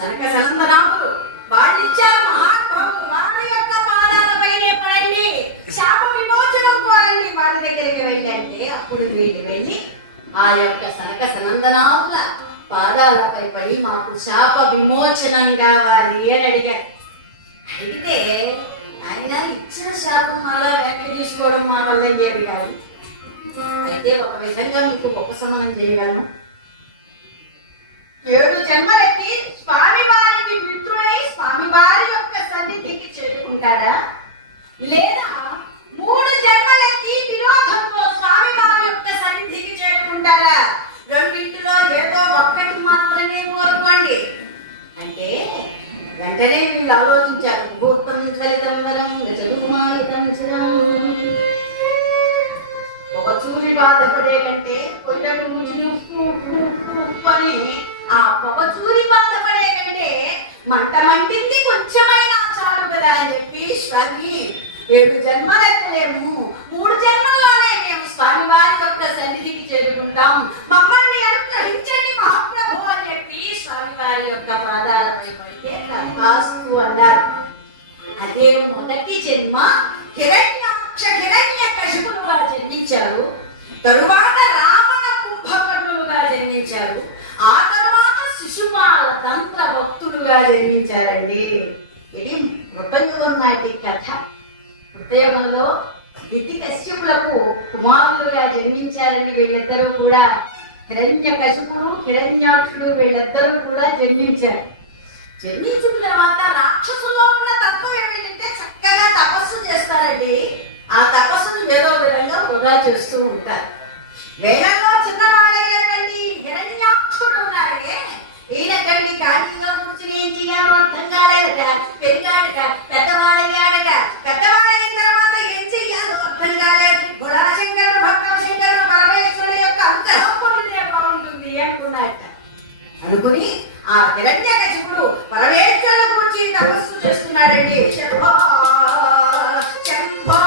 సనక సనందనాథులు వాళ్ళిచ్చారు మహానుభావులు. వాళ్ళ యొక్క పాదాలపైనే పడండి, శాప విమోచనం కోరండి వాళ్ళ దగ్గరికి వెళ్ళంటే అప్పుడు వీళ్ళు వెళ్ళి ఆ యొక్క సనక సనందనాథుల పాదాలపై పడి మాకు శాప విమోచనం కావాలి అని అడిగారు. అడిగితే ఆయన ఇచ్చిన శాపం అలా వెనక్కి తీసుకోవడం మా వల్ల ఏది కాదు. అయితే ఒక విధంగా మీకు ఉపశమనం చేయగలను. 7 జన్మలెత్తి స్వామి వారికి మిత్రులై స్వామి వారి యొక్క సన్నిధికి చేరుకుంటారా, లేదా 3 జన్మలెత్తి విరోధంతో స్వామి వారి యొక్క సన్నిధికి చేరుకుంటారా? రెండింటిలో ఏదో ఒక్కటి మాత్రమే కోరుకోండి అంటే వెంటనే వీళ్ళు ఆలోచించారు. భూతం చలితంబరం చతుమాలితం చిరం. ఒక చూరి బాధపడే కంటే కొంచెం అని ఆ పొగచూరి బాధపడే కంటే మంట మంటింది కొంచెమైనా చాలు కదా అని చెప్పి స్వామి 7 జన్మలెత్తలేము, 3 జన్మల్లోనే మేము స్వామి వారి యొక్క సన్నిధికి చేరుకుంటాం, మమ్మల్ని అనుగ్రహించండి మహాప్రభు అని చెప్పి స్వామి వారి యొక్క పాదాలపై పడితే తథాస్తు అన్నారు. అదే మొదటి జన్మ హిరణ్యకశిపులుగా జన్మించారు. తరువాత రావణ కుంభకర్ణులుగా జన్మించారు. ఆ తర్వాత శిశుపాల తంత్ర భక్తులుగా జన్మించారండి. ఇది కృతయుగం నాటి కథ. కృతయుగంలో దితి కశ్యపులకు కుమారులుగా జన్మించారండి వీళ్ళిద్దరూ కూడా. హిరణ్యకశిపుడు హిరణ్యాక్షుడు వీళ్ళిద్దరూ కూడా జన్మించారు. జన్మించిన తర్వాత రాక్షసులో ఉన్న తత్వం ఏమిటంటే చక్కగా తపస్సు చేస్తారండి. ఆ తపస్సును ఏదో విధంగా వృధా చేస్తూ ఉంటారు. వేళల్లో చిన్నవాడైనటువంటి హిరణ్యాక్షుడు ఉన్నాడే, ఈయన కండి ఖాళీగా కూర్చుని ఏం చేయాలో అర్థం కాలేదట. పెరిగాడట, పెద్దవాడయ్యాడట. పెద్దవాడైన తర్వాత ఏం చెయ్యాలో అర్థం కాలేదు. గుణశంకరుడు భక్త శంకరుడు పరమేశ్వరుడు యొక్క అనుగ్రహం పొందితే బాగుంటుంది అనుకున్నాడట. అనుకుని ఆ హిరణ్యకశిపుడు పరమేశ్వరుడు గురించి తపస్సు చేస్తున్నాడండి. శంభో శంభో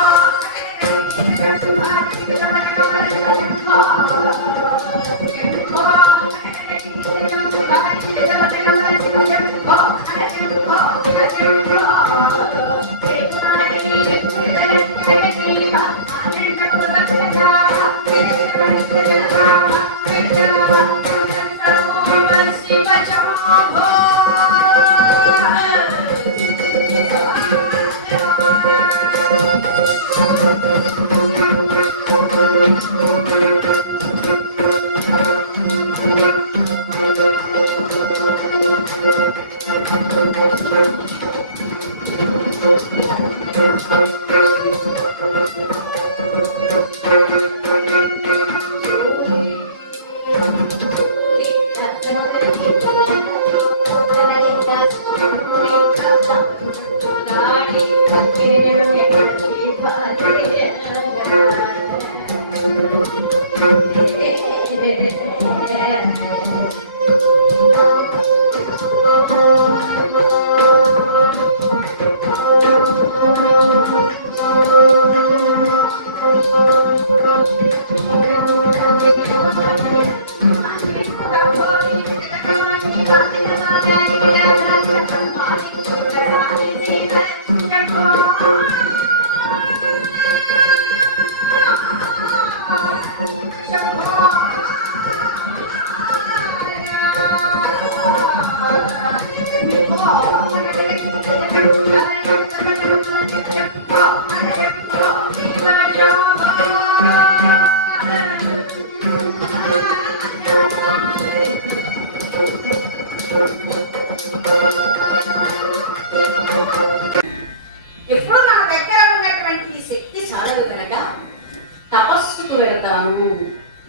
తపస్సుకు వెళతాను,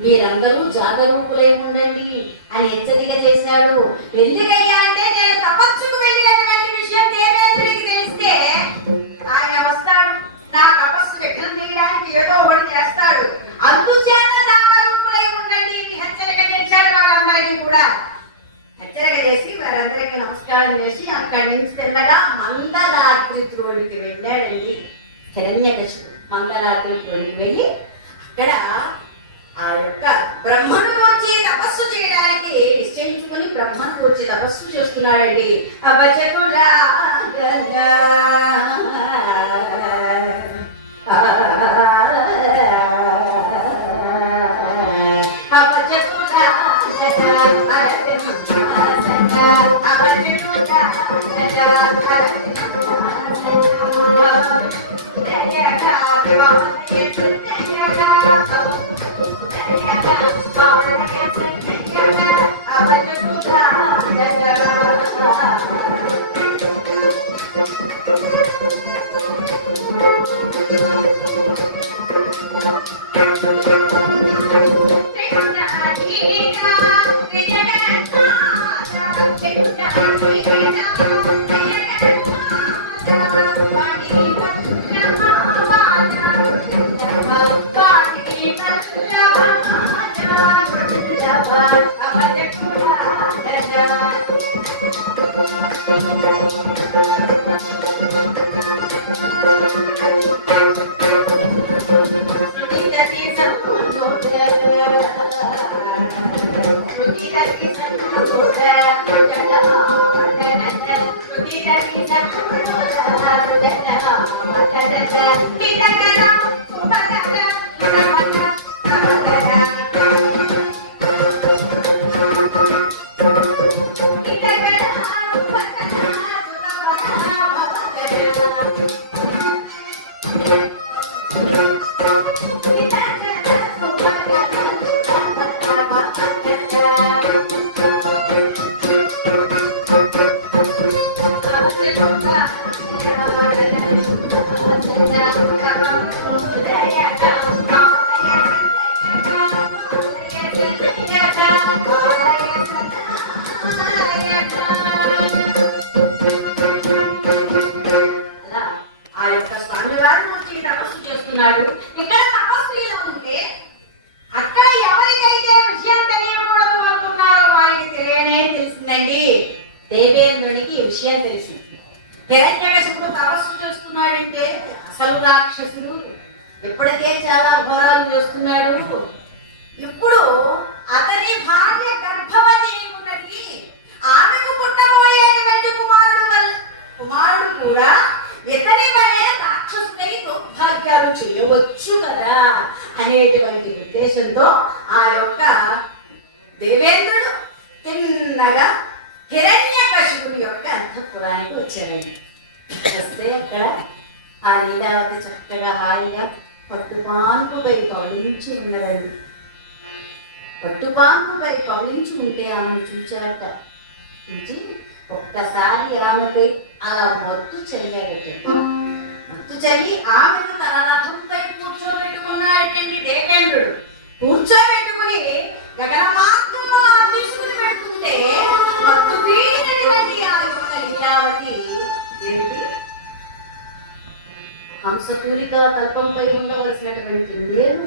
మీరందరూ జాగరూకులై ఉండండి అని హెచ్చరిక చేశాడు. ఎందుకయ్యా అంటే నేను తపస్సుకు వెళ్ళినటువంటి విషయం దేవేంద్రుడికి తెలిస్తే ఆయన వస్తాడు, నా తపస్సు విఘ్నం చేయడానికి ఏదో ఒకటి చేస్తాడు. అందుచేత జాగరూకులై ఉండండి హెచ్చరిక చేశాడు. వాళ్ళందరికీ కూడా హెచ్చరిక చేసి వారందరికీ నమస్కారం చేసి అక్కడి నుంచి తిన్నగా మందరాత్రి త్రోడికి వెళ్ళాడండి హిరణ్యకశిపుడు. మందరాత్రి త్రోడికి వెళ్ళి అక్కడ ఆ యొక్క బ్రహ్మను గురించి తపస్సు చేయడానికి నిశ్చయించుకుని బ్రహ్మను గురించి తపస్సు చేస్తున్నాడండి. అపచకుడా ఇక్కడ తపస్సు ఇలా ఉంటే అక్కడ ఎవరికైతే విషయం తెలియకూడదు అనుకున్నారో వారికి తెలిసిందండి. దేవేంద్రునికి ఈ విషయం తెలిసింది. హిరణ్యకశిపుడు తపస్సు చేస్తున్నాడంటే అసలు రాక్షసుడు ఇప్పటికే చాలా ఘోరాలు చేస్తున్నాడు. ఇప్పుడు అతని భార్య గర్భవతి ఉన్నది. ఆమెకు పుట్టబోయేటువంటి కుమారుడు కూడా ఇతని వలె రాక్షసుడై దుర్భాగ్యాలు చేయవచ్చు కదా అనేటువంటి ఉద్దేశంతో ఆ యొక్క దేవేంద్రుడు తిన్నగా హిరణ్యకశిపుడి యొక్క అంతఃపురానికి వచ్చారండి. వస్తే అక్కడ ఆ లీలావతి చక్కగా హాయిగా పట్టుపాన్పుపై పవళించి ఉన్నదండి. పట్టుపాన్పుపై పవళించి ఉంటే ఆమెను చూచారట. చూచి ఒక్కసారి ఆమెపై అలా మత్తు చల్లారట. మత్తు చల్లి ఆమెను తన రథంపై కూర్చోబెట్టుకున్నాడటండి దేవేంద్రుడు. కూర్చోబెట్టుకుని గగన మార్గంలో తీసుకుని పెడుతుంటే మత్తు వీడినటువంటి ఆ యొక్క లీలావతి ఏంటి హంసపూరిక తల్పంపై ఉండవలసినటువంటి నేను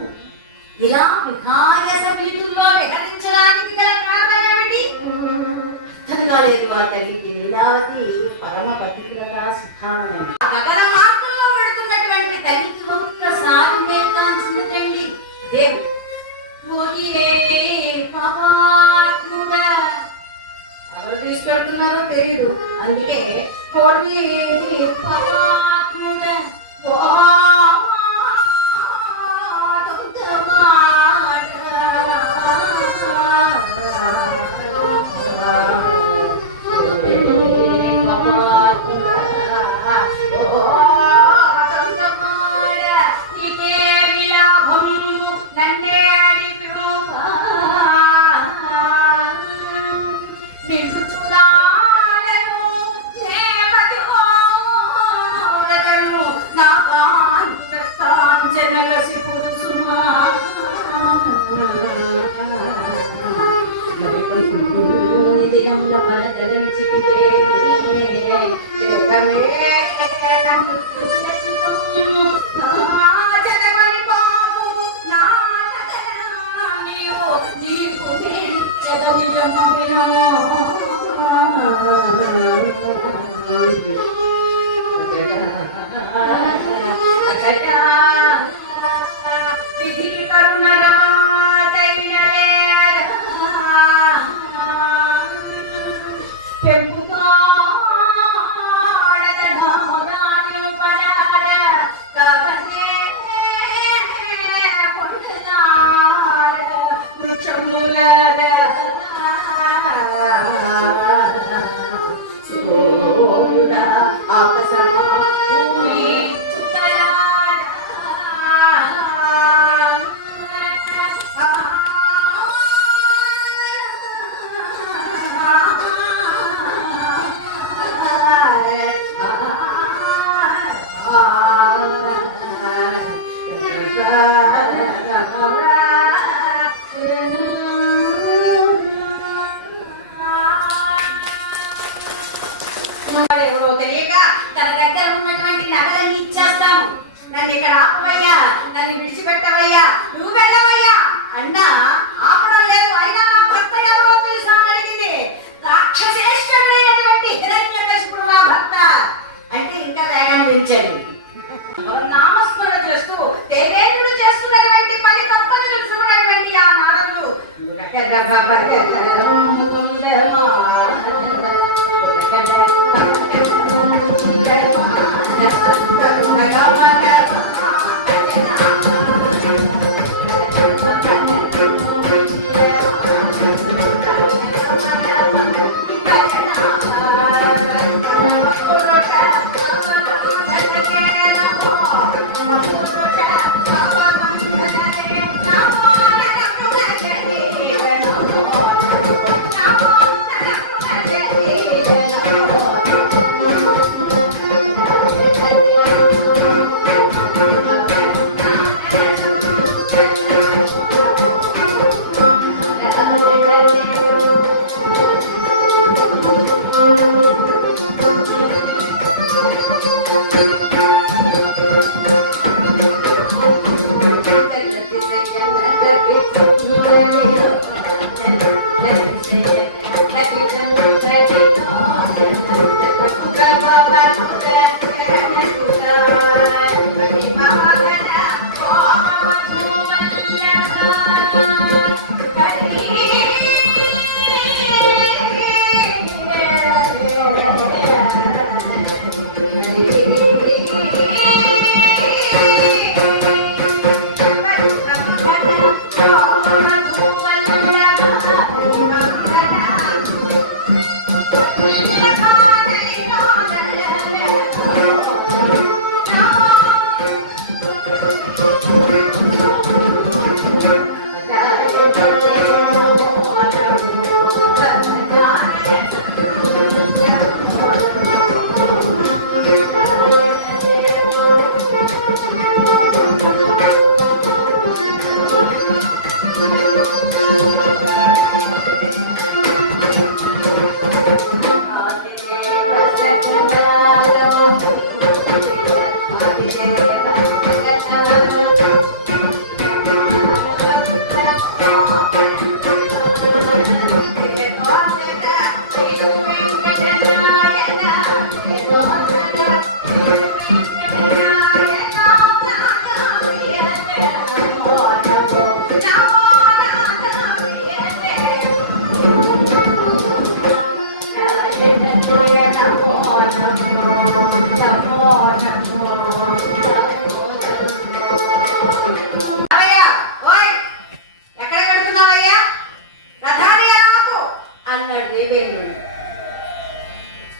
ఇలా విహాయస వీధుల్లో విహరించడానికి గల కారణం ఏమిటి? లేదు ఆ తల్లికి లీలావతి పరమ పతికులత సిద్ధాంతం. గగన మార్గంలో పెడుతున్నటువంటి తల్లికి ఒక్కసారి మేల్కాల్సిందండి దేవుడు. ఎవరు తీసుకెళ్తున్నారో తెలియదు. అందుకే విధి కరుణ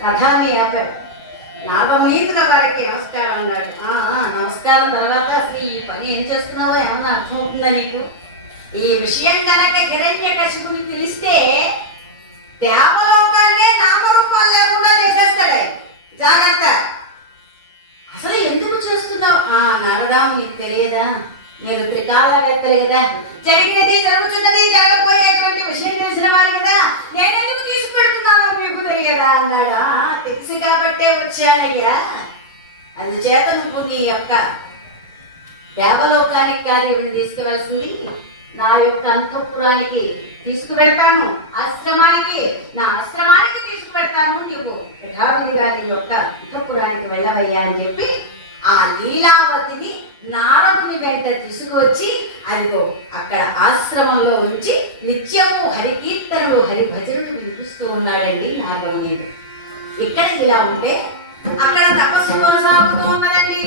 రథాన్ని ఆపారు. నాగమీతుల వారికి నమస్కారం అన్నాడు. నమస్కారం తర్వాత అసలు ఈ పని ఏం చేస్తున్నావో ఏమన్నా అర్థమవుతుందా నీకు? ఈ విషయం కనుక హిరణ్యకశిపుని తెలిస్తే దేవలోకాన్నే నామరూపాలు లేకుండా చేసేస్తాడు. జాగ్రత్త. అసలు ఎందుకు చేస్తున్నావు? నారదా, నీకు తెలియదా? మీరు త్రికాలవేత్తలు కదా, జరిగినది జరుగుతున్నది జరగబోయేటువంటి విషయం తెలిసిన వారు కదా, నేనెందుకు తీసుకుపెడుతున్నానో మీకు తెలియదా అన్నాడా. తెలిసి కాబట్టే వచ్చానయ్యా. అందుచేత నువ్వు నీ యొక్క దేవలోకానికి కాదు తీసుకువెళ్తుంది, నా యొక్క అంతఃపురానికి తీసుకుపెడతాను, ఆశ్రమానికి, నా ఆశ్రమానికి తీసుకుపెడతాను. నీకు యథావిధిగా నీ యొక్క అంతఃపురానికి వెళ్ళవయ్యా అని చెప్పి ఆ లీలావతిని నారదుని వెంట తీసుకువచ్చి అదిగో అక్కడ ఆశ్రమంలో ఉంచి నిత్యము హరికీర్తనలు హరిభజనలు వినిపిస్తూ ఉన్నాడండి నాగమునీయుడు. ఇక్కడ ఇలా ఉంటే అక్కడ తపస్సు కొనసాగుతూ ఉన్నదండి.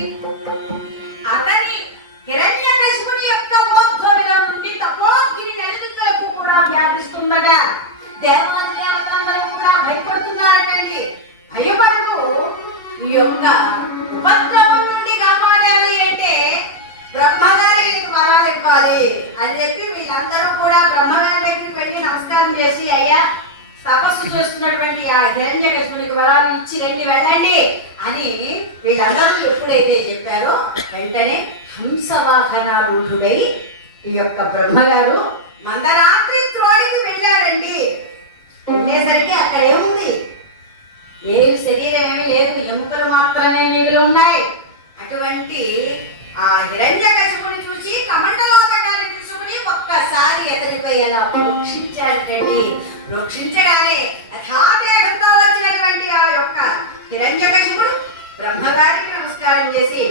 అతని హిరణ్యకశిపుని యొక్క మోద్భవిలో నుండి తపోగ్ని నలుగులకు కూడా వ్యాపిస్తుండగా దేవాది దేవతలందరూ కూడా భయపడుతున్నారటండి. భయపడుతూ ఈ యొక్క ఉపద్రవం నుండి కాపాడాలి అంటే బ్రహ్మగారికి వరాలు ఇవ్వాలి అని చెప్పి వీళ్ళందరూ కూడా బ్రహ్మగారి దగ్గరికి వెళ్ళి నమస్కారం చేసి, అయ్యా తపస్సు చేస్తున్నటువంటి ఆ హిరణ్యకశిపునికి వరాలు ఇచ్చి రండి, వెళ్ళండి అని వీళ్ళందరూ ఎప్పుడైతే చెప్పారో వెంటనే హంసవాహనారూఢుడై ఈ యొక్క బ్రహ్మగారు మందరాత్రి త్రోడికి వెళ్ళారండి. వెళ్ళేసరికి అక్కడ ఏముంది? ఏమి శరీరం ఏమి లేదు, ఎముకలు మాత్రమే మిగిలి ఉన్నాయి. అటువంటి ఆ హిరణ్యకశిపుని చూసి కమండలోదకాన్ని తీసుకుని ఒక్కసారి అతనిపై అలా ప్రోక్షించాడండి. ప్రోక్షించగానే యథాదేహంతో వచ్చినటువంటి ఆ యొక్క హిరణ్యకశిపుడు బ్రహ్మగారికి నమస్కారం చేసి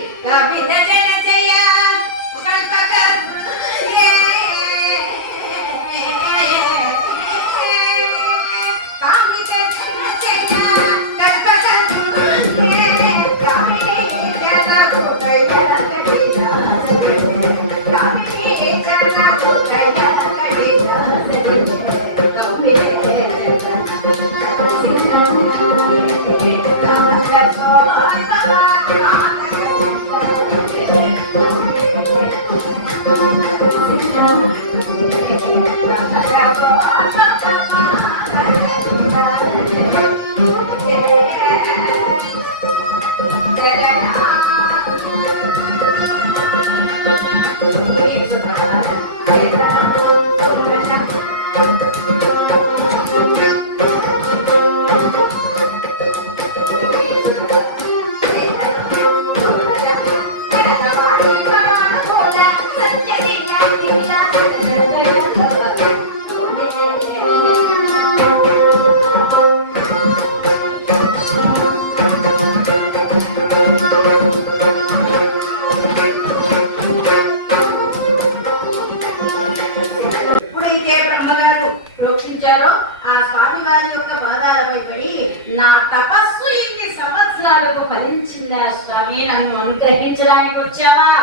ఆ స్వామి వారి యొక్క పాదాలపై పడి, నా తపస్సు ఇన్ని సంవత్సరాలకు ఫలించిందా స్వామి, నన్ను అనుగ్రహించడానికి వచ్చావా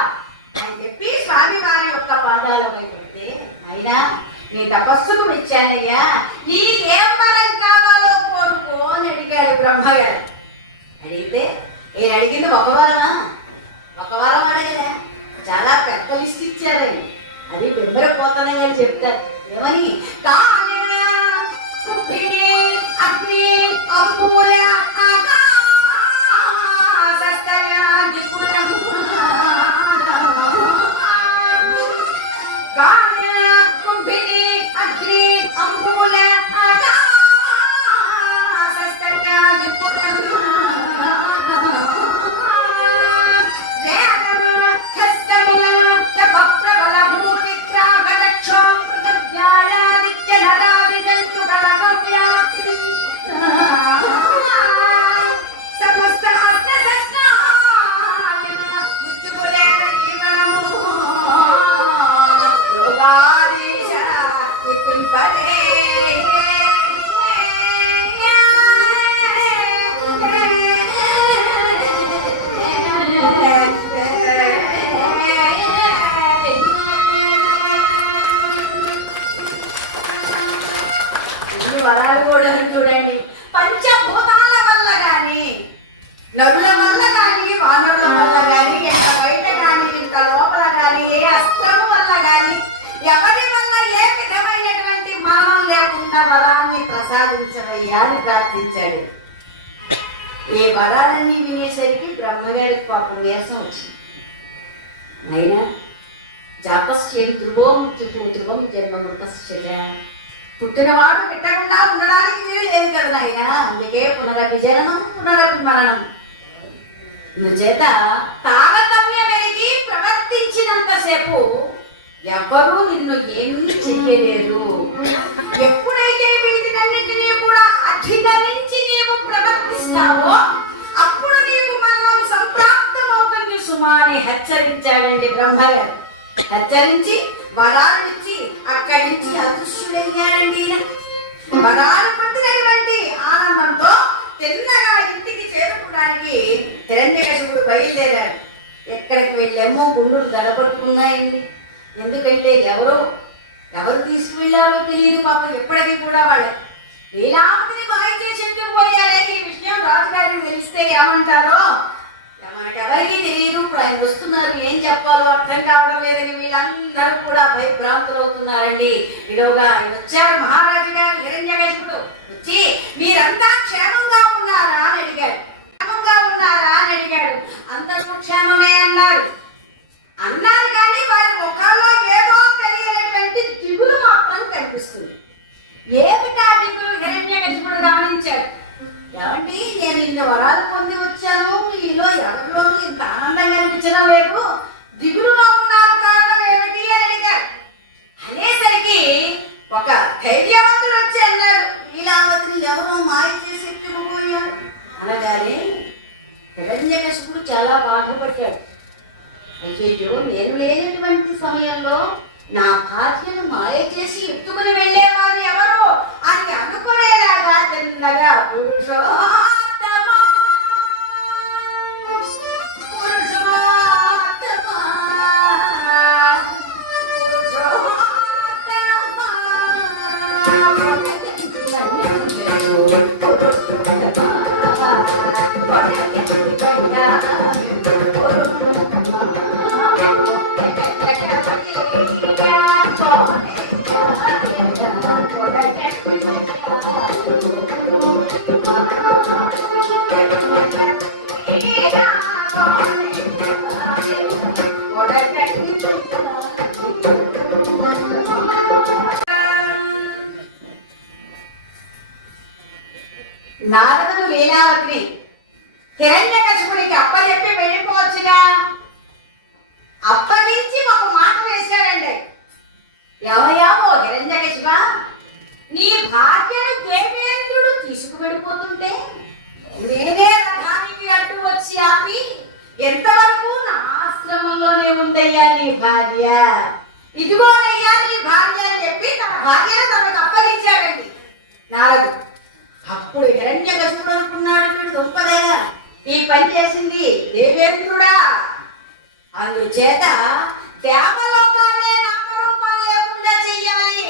అని చెప్పి స్వామి వారి యొక్క పాదాలపై పడితే, అయినా నీ తపస్సుకు మెచ్చానయ్యా, నీకేం వరం కావాలో కోరుకో అని అడిగాడు బ్రహ్మగారు. అడిగితే నేను అడిగింది ఒక వరమా? ఒక వరం అడగలే, చాలా పెద్ద లిస్ట్ ఇచ్చారని. అది బెంబరపోతన గారు చెప్తారు ఏమని కాళ అగ్ని అంబూల వరాలు కూడా చూడండి. పంచభూతాల వల్ల కానీ, నరుల వల్ల కానీ, వానరుల వల్ల కానీ, ఎంత బయట కానీ, ఇంత లోపల కానీ, ఏ అస్త్రం వల్ల కానీ, ఎవరి వల్ల ఏ విధమైనటువంటి మరణం లేకుండా వరాన్ని ప్రసాదించవయ్యా అని ప్రార్థించాడు. ఈ వరాలన్నీ వినేసరికి బ్రహ్మగారికి పాపం నీరసం వచ్చింది. అయినా జాపశ్చేది ధ్రువం ధ్రువం జన్మమృతశ్చర్య, పుట్టినవాడు పెట్టకుండా ఉండడానికి మీరు లేదు కదా నాయన. అందుకే పునరపి జననం పునరపి మరణం. చేత తారతమ్యం ఎరిగి ప్రవర్తించినంతసేపు ఎవ్వరూ నిన్ను ఏమీ చెయ్యలేరు. ఎప్పుడైతే వీటినన్నిటినీ కూడా అధిగమించి నీవు ప్రవర్తిస్తావో అప్పుడు నీకు మరణం సంప్రాప్తమవుతుంది సుమా అని హెచ్చరించాడండి బ్రహ్మగారు. హెచ్చరించి వరాలు ఇచ్చి అక్కడి నుంచి అదృశ్యుడయ్యాడండి. వరాలు పొందినటువంటి ఆనందంతో తిన్నగా ఇంటికి చేరుకోవడానికి హిరణ్యకశిపుడు బయలుదేరాడు. ఎక్కడికి వెళ్ళామో గుండెలు దడపట్టుకున్నాయండి. ఎందుకంటే ఎవరు తీసుకువెళ్ళారో తెలియదు పాపం. ఎప్పటికీ కూడా వాళ్ళు లీలావతిని బాగా చేసి చెప్పుకోలేదని ఈ విషయం రాజుగారికి తెలిస్తే ఏమంటారో మనకెవరికి తెలియదు. ఇప్పుడు ఆయన వస్తున్నారు, ఏం చెప్పాలో అర్థం కావడం లేదని వీళ్ళందరూ కూడా భయభ్రాంతులు అవుతున్నారండి. ఈలోగా ఆయన వచ్చాడు మహారాజు గారు. హిరణ్యకశిపుడు వచ్చి మీరంతా క్షేమంగా ఉన్నారా అని అడిగాడు. క్షేమంగా ఉన్నారా అని అడిగాడు. అందరూ క్షేమమే అన్నారు. కానీ వారి ముఖాల్లో ఏదో తెలియనటువంటి దిగులు మాత్రం కనిపిస్తుంది. ఏమిటా దిగులు హిరణ్యకశిపుడు గమనించాడు. ఏమంటే నేను ఇన్ని వరాలు పొంది వచ్చాను, మీలో ఎవరిలోనూ ఇంత ఆనందంగా అనిపించడం లేదు, దిగులుగా ఉన్నారు, కారణం ఏమిటి అని అడిగారు. అనేసరికి ఒక ధైర్యవంతుడు వచ్చి అన్నాడు, లీలావతిని ఎవరో మాయ చేసి ఎత్తుకుపోయారు అనగానే హిరణ్యకశిపుడు చాలా బాధపడ్డాడు. అయ్యో నేను లేనటువంటి సమయంలో నా భార్యను మాయ చేసి ఎత్తుకుని వెళ్ళేవారు ఎవరు అని అనుకునేలాగా తిన్నగా పురుషోత్తమా నారదుడు లీలావతిని హిరణ్యకశిపుడికి అప్పచెప్పి వెళ్ళిపోవచ్చుగా. అప్పగించి ఒక మాట వేశాడండి. ఎవయావో హిరణ్యకశిప, నీ భార్యను దేవేంద్రుడు తీసుకువెళ్ళిపోతుంటే నేనే రథానికి అడ్డు వచ్చి ఆపి ఎంతవరకు నా ఆశ్రమంలోనే ఉందయ్యా నీ భార్య, ఇదిగోనయ్యా నీ భార్య అని చెప్పి తన భార్యను తనకు అప్పగించాడండి నారదుడు. అప్పుడు హిరణ్యకశిపుడు అనుకున్నాడు, వీడు దొంపదగా ఈ పని చేసింది దేవేంద్రుడా. అందుచేత దేవలోకాలే నామరూపాలు లేకుండా చెయ్యాలి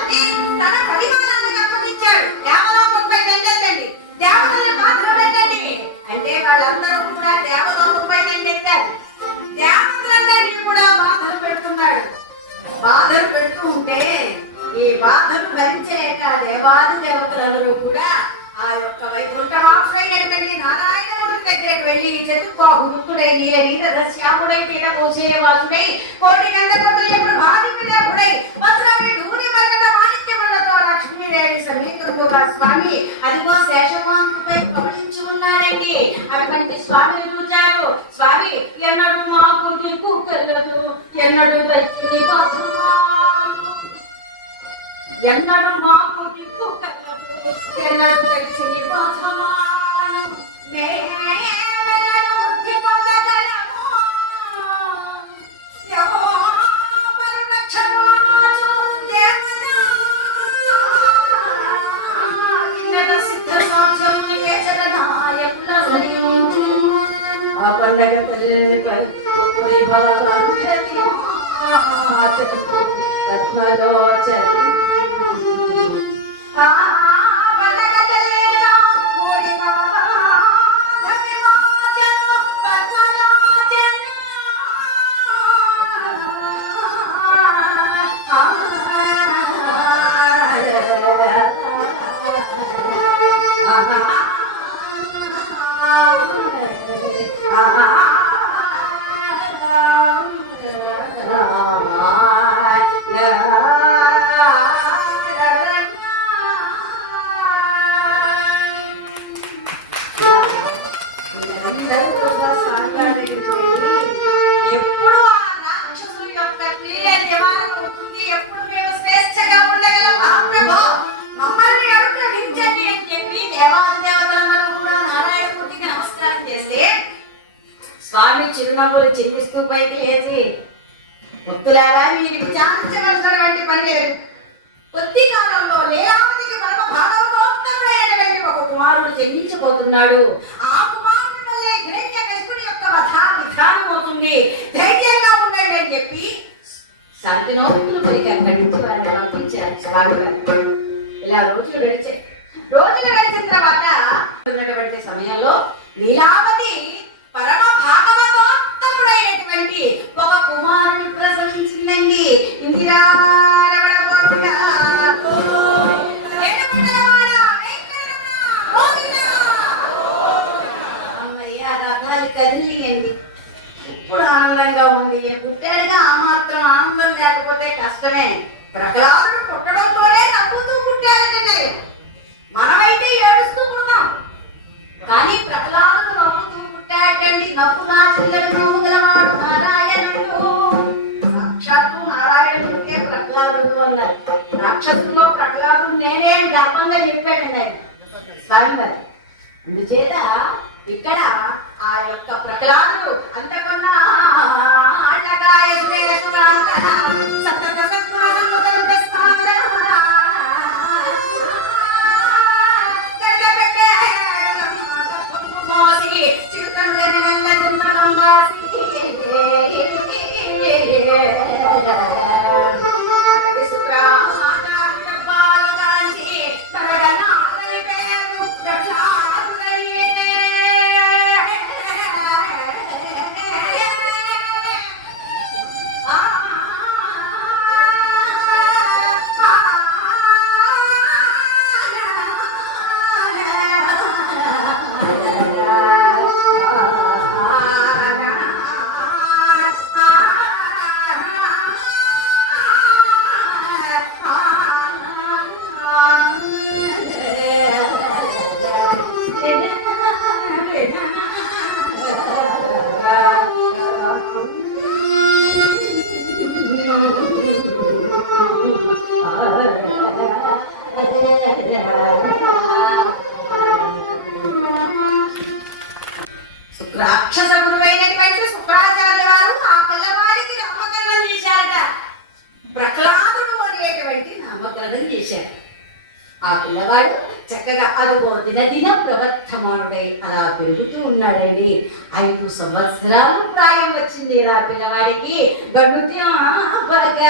అని తన పరిమాణానికి అప్పగించాడు. దేవలోకంపై దండెత్తండి, దేవతల్ని మాత్రం పెట్టండి అంటే వాళ్ళందరూ కూడా దేవలోకంపై దండెత్తారు. దేవతలందరినీ కూడా బాధలు పెడుతున్నాడు. పెడుతూ ఉంటే ఈ బాధను భరించలేక దేవాది దేవతలందరూ కూడా ఆ యొక్క వైకుంఠవాసుడైనటువంటి నారాయణమూర్తి దగ్గరకు వెళ్ళి చతుర్బాహుడుడై నీల శ్యాముడై పీడ పోసే వాసుడై కోటి గంధపతుల ప్రభావితుడై వస్త్రాన్ని దూరి మరకట మాణిక్యములతో లక్ష్మీదేవి సమీకృతుగా స్వామి అదిగో శేషమాంతుపై గమనించి ఉన్నారండి. అటువంటి స్వామిని చూచారు. స్వామి ఎన్నడూ మాకు దిక్కు కలదు, ఎన్నడూ లక్ష్మీ ఎన్నడూ మాకు దిక్కు కలదు, ఎన్నడూ లక్ష్మీ పాఠమానం మేముక్తి పొందగలము. ఎవరు రక్షణాచు దేవతా ఇన్నర సిద్ధ సాంగం నివేశన నాయకుల సరియుంచు ఆ పండగ తల్లి పరి భగవంతుని పద్మలోచన ఎప్పుడు ఆ రాక్షసుల యొక్క క్రియ నివారణ అవుతుంది, ఎప్పుడు మేము స్వేచ్ఛగా ఉండగలం మహాప్రభు, మమ్మల్ని అనుగ్రహించండి అని చెప్పి దేవాదేవతలందరూ కూడా నారాయణమూర్తికి నమస్కారం చేస్తే స్వామి చిరునవ్వులు చిరిపిస్తూ పైకి లేచి, భక్తులారా మీరు విచారించవలసినటువంటి పని లేదు. కొద్ది కాలంలో లీలావతికి పరమ భాగవతోత్తముడైనటువంటి ఒక కుమారుడు జన్మించబోతున్నాడు. ఆ కుమారుడి వల్లే హిరణ్యకశిపుడి యొక్క వధ విధానం అవుతుంది, ధైర్యంగా ఉండండి అని చెప్పి శాంతినోక్తులు పలికి అక్కడి నుంచి వారిని పంపించారు స్వామి గారు. ఇలా రోజులు గడిచిన తర్వాత ఉన్నటువంటి సమయంలో లీలావతి పరమ భాగవతోత్తముడైనటువంటి ఒక కుమారుని ప్రసవించిందండి. ఇందిరా కదిలియండి. ఇప్పుడు ఆనందంగా ఉంది. పుట్టాడుగా ఆ మాత్రం ఆనందం లేకపోతే కష్టమే. ప్రహ్లాదుడు పుట్టడంతోనే నవ్వుతూ పుట్టాడటండి. మనమైతే ఏడుస్తూ పుడతాం, కానీ ప్రహ్లాదుడు నవ్వుతూ పుట్టాడండి. నవ్వు నా చిల్లడు నవ్వు గలవాడు నారాయణుడు. సాక్షాత్తు నారాయణుడికే ప్రహ్లాదుడు అన్నారు. రాక్షసులో ప్రహ్లాదుడు నేనే గర్వంగా చెప్పాడండి ఆయన స్వామి వారు. అందుచేత ఇక్కడ ఆ యొక్క ప్రహ్లాదుడు అంతకన్నా రాక్షస గురువైనటువంటి శుక్రాచార్య వారు ఆ పిల్లవాడికి నామకరణం చేశారట. ప్రహ్లాదుడు అనేటువంటి నామకరణం చేశారు. ఆ పిల్లవాడు చక్కగా అదుగో దినదిన ప్రవర్తమానుడై అలా పెరుగుతూ ఉన్నాడండి. 5 సంవత్సరాలు ప్రాయం వచ్చింది ఆ పిల్లవాడికి. గడుతి అనేక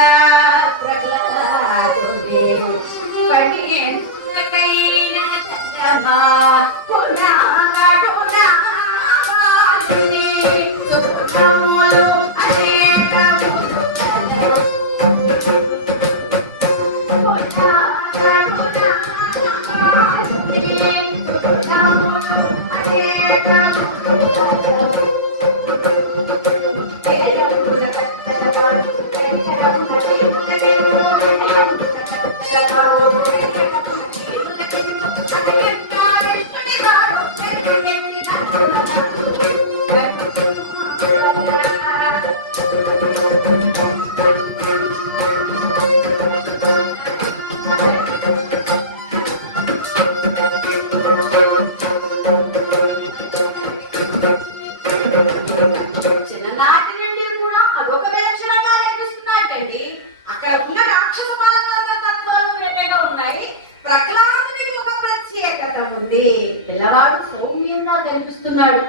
చిన్ననాటి నుండి కూడా అదొక విలక్షణంగా కనిపిస్తున్నట్టండి. అక్కడ ఉన్న రాక్షస పాలన తత్వాలు వేరేగా ఉన్నాయి. ప్రహ్లాదునికి ఒక ప్రత్యేకత ఉంది. పిల్లవాడు సౌమ్యంగా కనిపిస్తున్నాడు.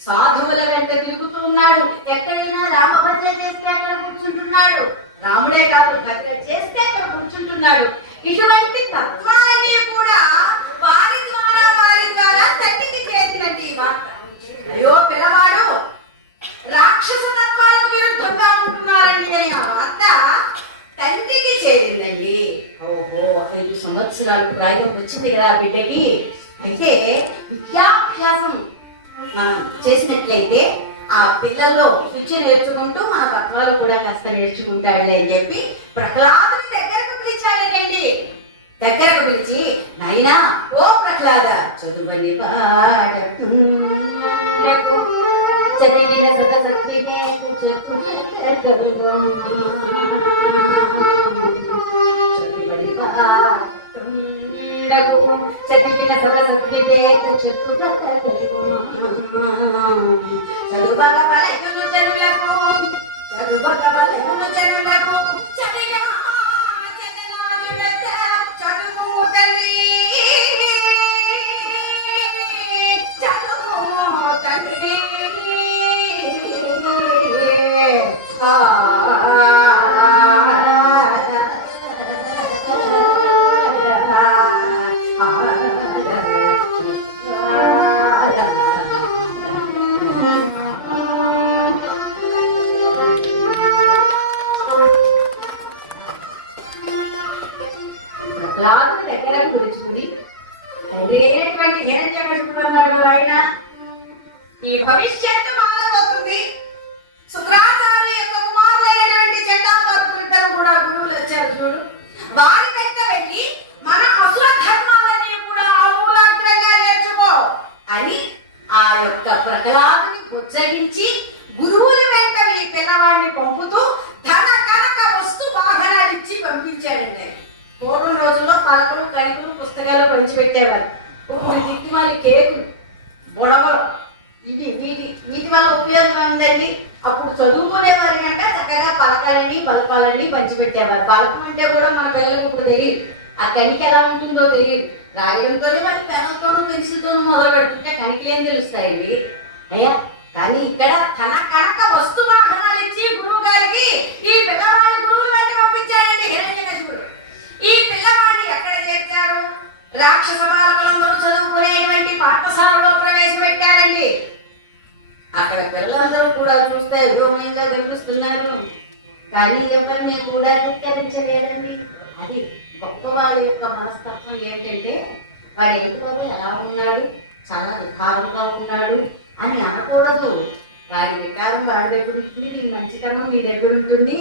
సాధువుల వెంట తిరుగుతూ ఉన్నాడు. ఎక్కడైనా రామభద్ర చేస్తే అక్కడ కూర్చుంటున్నాడు. రాముడే కాదు, భద్ర చేస్తే అక్కడ కూర్చుంటున్నాడు. ఇటువంటి తత్వాన్ని కూడా వారి ద్వారా తల్లికి చేసినట్టు ఈ వార్త. అయ్యో పిల్లవాడు రాక్షస తత్వాలకు విరుద్ధంగా ఉంటున్నారండి అని ఆ వార్త తండ్రికి చేరిందండి. ఓహో 5 సంవత్సరాలు ప్రాయం వచ్చింది కదా బిడ్డకి. అయితే విద్యాభ్యాసం చేసినట్లయితే ఆ పిల్లల్లో విద్య నేర్చుకుంటూ మన తత్వాలు కూడా కాస్త నేర్చుకుంటాడులే అని చెప్పి ప్రహ్లాదుని దగ్గరకు పిలిచాడండి. దగ్గరకు పిలిచి, నాయనా ఓ ప్రహ్లాద, చదువని పాడకు చదివిన చదివిన చదువగ బలెగును జనులకు చదువగ బలెగును జనులకు చదివా చదువు తల్లి చదువు తల్లి రాజు దగ్గర కూర్చుని అయినటువంటి హిరణ్యకశిపుడు ఆయన ఈ భవిష్యత్తు మారబోతుంది. శుక్రాచార్య యొక్క కుమారులైనటువంటి చండాపరులు ఇద్దరు కూడా గురువులు వచ్చారు చూడు. వారి వెంట వెళ్ళి మన అసుర ధర్మాలని కూడా ఆమూలాగ్రంగా నేర్చుకో అని ఆ యొక్క ప్రహ్లాదుని బుజ్జగించి గురువుల వెంట ఈ పిల్లవాడిని పంపుతూ ధన కనక వస్తు వాహనాలు ఇచ్చి పంపించాడండి. పూర్వం రోజుల్లో పలకలు కణికలు పుస్తకాలు పంచిపెట్టేవారు. ఇప్పుడు దిక్కి వాళ్ళ కేకులు బుడవలు వీటి వల్ల ఉపయోగం ఉందండి. అప్పుడు చదువుకునేవారి కంట చక్కగా పలకాలని బలపాలని పంచిపెట్టేవారు. పలకం అంటే కూడా మన పిల్లలకు ఇప్పుడు తెలియదు. ఆ కణిక ఎలా ఉంటుందో తెలియదు. రాయడంతోనే మరి పెన్నుతోనూ పెన్సిల్తోనూ మొదలు పెడుతుంటే కణికలు ఏం తెలుస్తాయి అయ్యా. కానీ ఇక్కడ తన కనక వస్తు వాహనాలు ఇచ్చి గురువు గారికి ఈ పిల్లవాడి గురువులు అంటే పంపించాడండి హిరణ్యకశిపుడు. ఈ పిల్లవాడిని ఎక్కడ చేర్చారు? రాక్షస బాలకులందరూ చదువుకునేటువంటి పాఠశాలలో ప్రవేశపెట్టారండి. అక్కడ పిల్లలందరూ కూడా చూస్తే వ్యోమయంగా కనిపిస్తున్నారు. కానీ ఎవరిని కూడా ధిక్కరించలేదండి. అది గొప్పవాడి యొక్క మనస్తత్వం ఏంటంటే, వాడు ఏంటి బాబు ఎలా ఉన్నాడు, చాలా వికారంగా ఉన్నాడు అని అనకూడదు. వాడి వికారం వాడి దగ్గర ఉంటుంది, నీ మంచితనం నీ దగ్గర ఉంటుంది.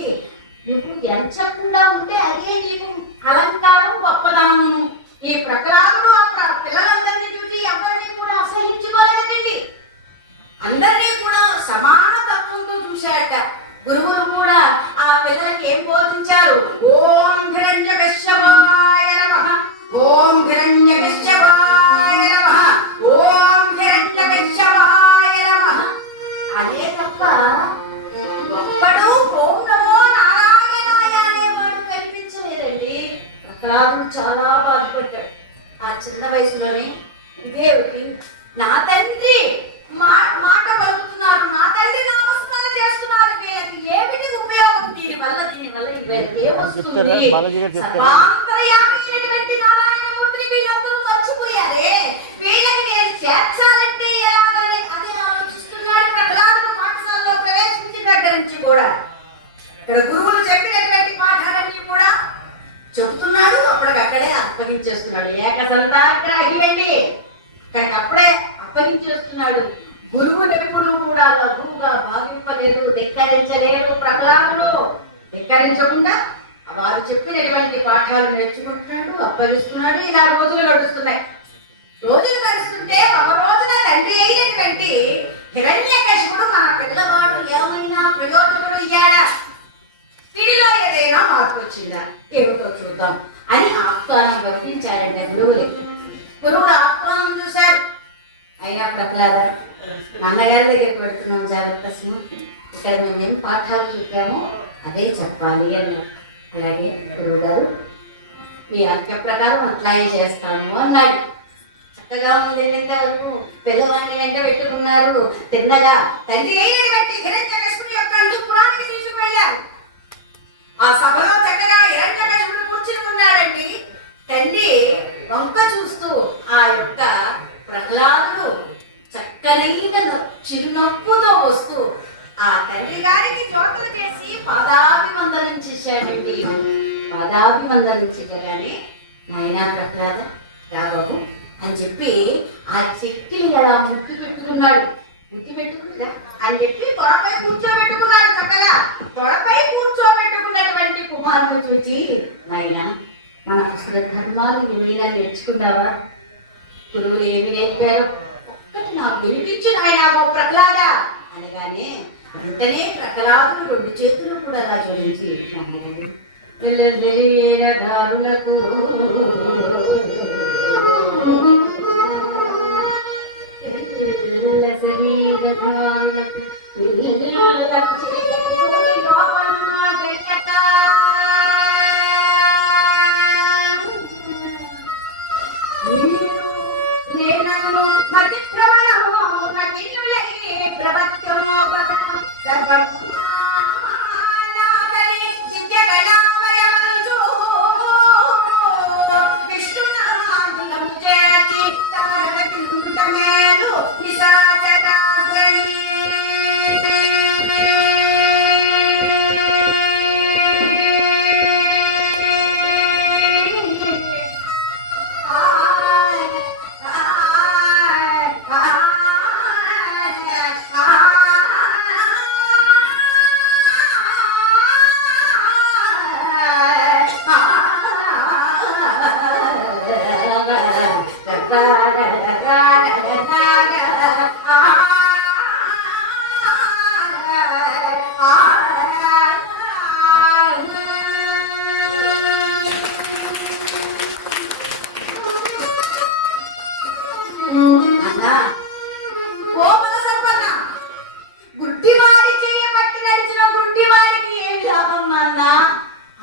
నువ్వు ఎంచకుండా ఉంటే అదే నీకు అలంకారం గొప్పదనము. ఈ ప్రహ్లాదుడు ఆ పిల్లలందరినీ చూసి ఎవరిని కూడా అసహించుకోలేదండి. అందరినీ కూడా సమాన తత్వంతో చూశాట. గురువులు కూడా ఆ పిల్లలకి ఏం బోధించారు? ఓం హిరణ్యకశ్యపాయ నమః, ఓం హిరణ్యకశ్యపాయ నమః, ఓం హిరణ్యకశ్యపాయ నమః అదే తప్ప ఒక్కడు ఓం నమో నారాయణాయ అనేవాడు కనిపించలేదండి. ప్రహ్లాదుడు చాలా బాధపడ్డాడు ఆ చిన్న వయసులోనే. దేవుడి నా తండ్రి మాట పలుకుతున్నారు, నా తండ్రి నామస్మరణ చేస్తున్నారు, వీళ్ళకి ఏమిటి ఉపయోగం? దీనివల్ల ఏమొస్తుంది? సర్వాంతర్యామైనటువంటి నారాయణమూర్తిని వీళ్ళందరూ మర్చిపోయారే, వీళ్ళకి నేను చేర్చాలంటే ఎలాగని అదే ఆలోచిస్తున్నాడు ప్రహ్లాదుడు. పాఠశాలలో ప్రవేశించిన దగ్గర నుంచి కూడా ఇక్కడ గురువులు చెప్పినటువంటి పాఠాలన్నీ కూడా చెబుతున్నాడు. అప్పటికక్కడే అప్పగించేస్తున్నాడు. ఏకసంతాగ్రాహి వెళ్ళి అప్పుడే అప్పగించేస్తున్నాడు. గురువులు ఎప్పుడు కూడా లఘువుగా భావింపలేదు, ధిక్కరించలేదు. ప్రహ్లాదుడు ధిక్కరించకుండా వారు చెప్పినటువంటి పాఠాలు నేర్చుకుంటున్నాడు, అప్పగిస్తున్నాడు. ఇలా రోజులు గడుస్తున్నాయి. రోజులు గడుస్తుంటే ఒక రోజున తండ్రి అయినటువంటి హిరణ్యకశిపుడు మన పిల్లవాడు ఏమైనా ప్రయోజకుడు అయ్యాడా, వీడిలో ఏదైనా మార్పు వచ్చిందా, ఏమిటో చూద్దాం అని ఆహ్వానం పంపించారండి గురువులు. గురువులు ఆహ్వానం చూశారు. అయినా ప్రహ్లాద, నాన్నగారి దగ్గరికి పెడుతున్నాం జాగ్రత్త, ఇక్కడ మేమేం పాఠాలు చెప్పామో అదే చెప్పాలి అన్నారు. అలాగే గురువు గారు మీ ఆజ్ఞ ప్రకారం అట్లాగే చేస్తాను అన్నాడు. చక్కగా ఉంది. వరకు పిల్లవాడిని వెంట పెట్టుకున్నారు. తిన్నగా తండ్రి అయినటువంటి హిరణ్యకశిపుని యొక్క అంతఃపురానికి తీసుకువెళ్ళారు. ఆ సభలో చక్కగా హిరణ్యకశిపుడు కూర్చుని ఉన్నాడండి. తండ్రి వంక చూస్తూ ఆ యొక్క ప్రహ్లాదుడు చక్కనైన చిరునవ్వుతో వస్తూ ఆ తండ్రి గారికి జ్యోతులు చేసి పాదాభివందనం చేశాడండి. పాదాభివందనం చేయగానే నాయనా ప్రహ్లాద రాబాబు అని చెప్పి ఆ చెట్టుని అలా ముక్కి పెట్టుకున్నాడు. ముక్కి పెట్టుకుందా అని చెప్పి తొడపై కూర్చోబెట్టుకున్నాడు. చక్కగా తొడపై కూర్చోబెట్టుకున్నటువంటి కుమారుడు చూచి, నాయనా మన అసలు ధర్మాలు ఏమైనా నేర్చుకున్నావా? గురువులు ఏమి నేర్పారు? ఒక్కటి నాకు వినిపించు నాయనా ఓ ప్రహ్లాద అనగానే వెంటనే ప్రహ్లాదులు రెండు చేతులు కూడా అలా జోడించి దారులకు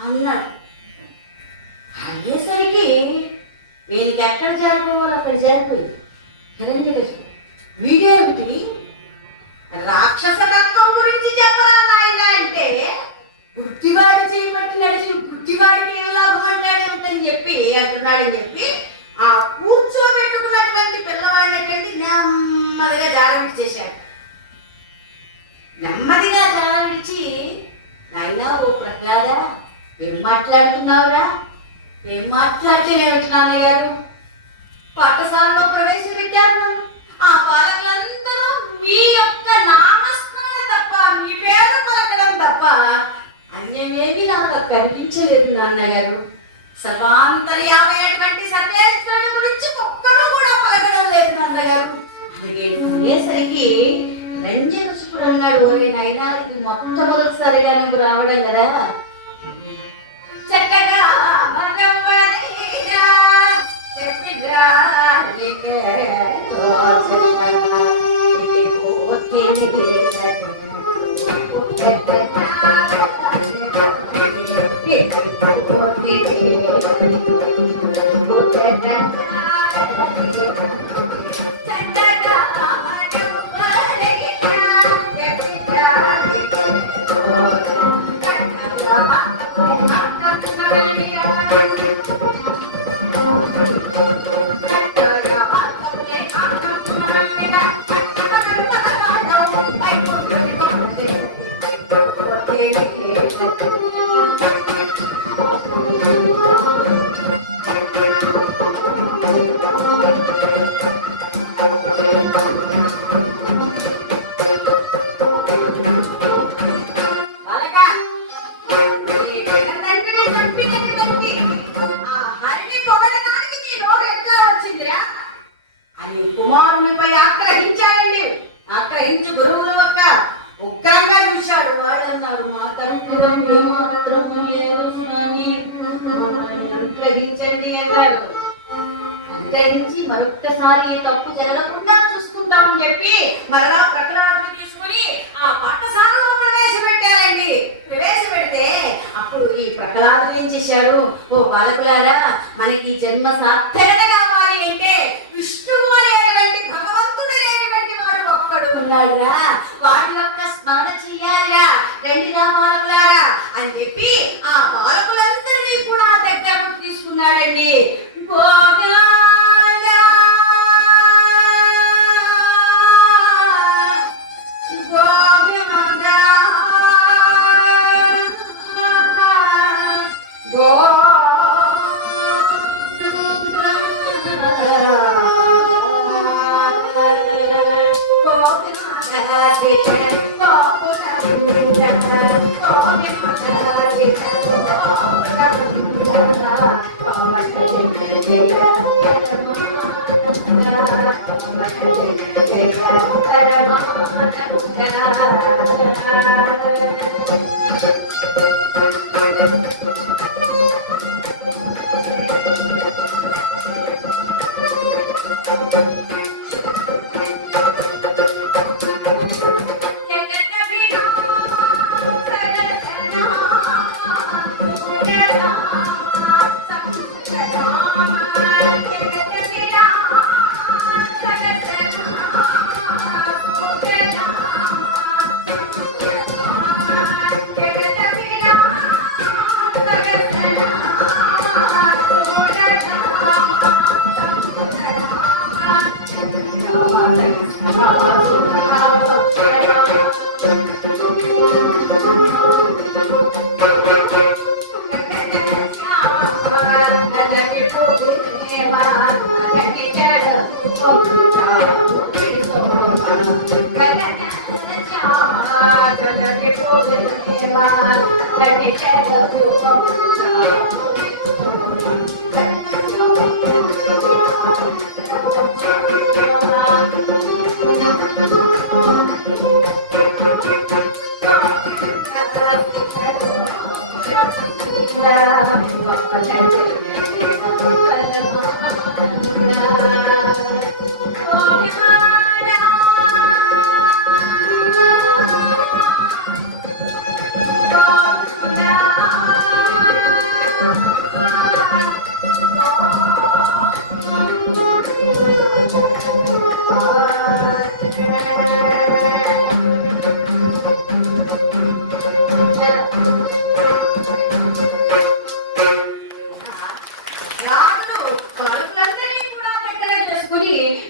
అన్నాడు. అయ్యేసరికి వీరికి ఎక్కడ జరిపోవాలి అక్కడ జరిపోయింది. హిరణ్యకశిపుడు వీడేమిటి రాక్షస తత్వం గురించి చెప్పరా నాయన అంటే, గుడ్డివాడు చేయబట్టి నడిచి గుడ్డివాడికి ఏం లాభం అంటాడేమిటని చెప్పి అంటున్నాడని చెప్పి ఆ కూర్చోబెట్టుకున్నటువంటి పిల్లవాడినటువంటి నెమ్మదిగా జార విడిచేశాడు. నెమ్మదిగా జార విడిచి, నాయన ఓ ప్రహ్లాద ఏం మాట్లాడుతున్నావురా? ఏం మాట్లాడితేనేమిటి నాన్నగారు? పాఠశాలలో ప్రవేశపెట్టారు నన్ను. ఆ పాలకులందరూ మీ యొక్క నామస్మరణ తప్ప, మీ పేరు పలకడం తప్ప అన్యమేమి నాకు కనిపించలేదు నాన్నగారు. సర్వాంతర్యామైనటువంటి సర్వేశ్వరుడు గురించి ఒక్కరు కూడా పలకడం లేదు నాన్నగారు. అడిగేసరికి రంజకశిపుడు అన్నాడు, ఓరే నాయనా ఇది మొట్టమొదటిసారిగా నువ్వు రావడం కదా, చక్కగా మమ్మల్ని అనుగ్రహించండి అన్నాడు. అనుగ్రహించి మరొక్కసారి ఈ తప్పు జరగకుండా చూసుకుంటామని చెప్పి మరలా ప్రహ్లాదుని తీసుకుని ఆ పాఠశాలలో ప్రవేశపెట్టారండి. ప్రవేశపెడితే అప్పుడు ఈ ప్రహ్లాదుడు ఏం చేశాడు, ఓ బాలకులారా, మనకి జన్మ సార్థకత కావాలి అంటే విష్ణువు అనేటువంటి భగవంతుడు లేనటువంటి వాడు ఒక్కడు ఉన్నాడురా, వాడి యొక్క స్మరణ చెయ్యాలిరా, రండిరా బాలకులారా అని చెప్పి ఆ బాలకులందరినీ కూడా దగ్గరకు తీసుకున్నాడండి.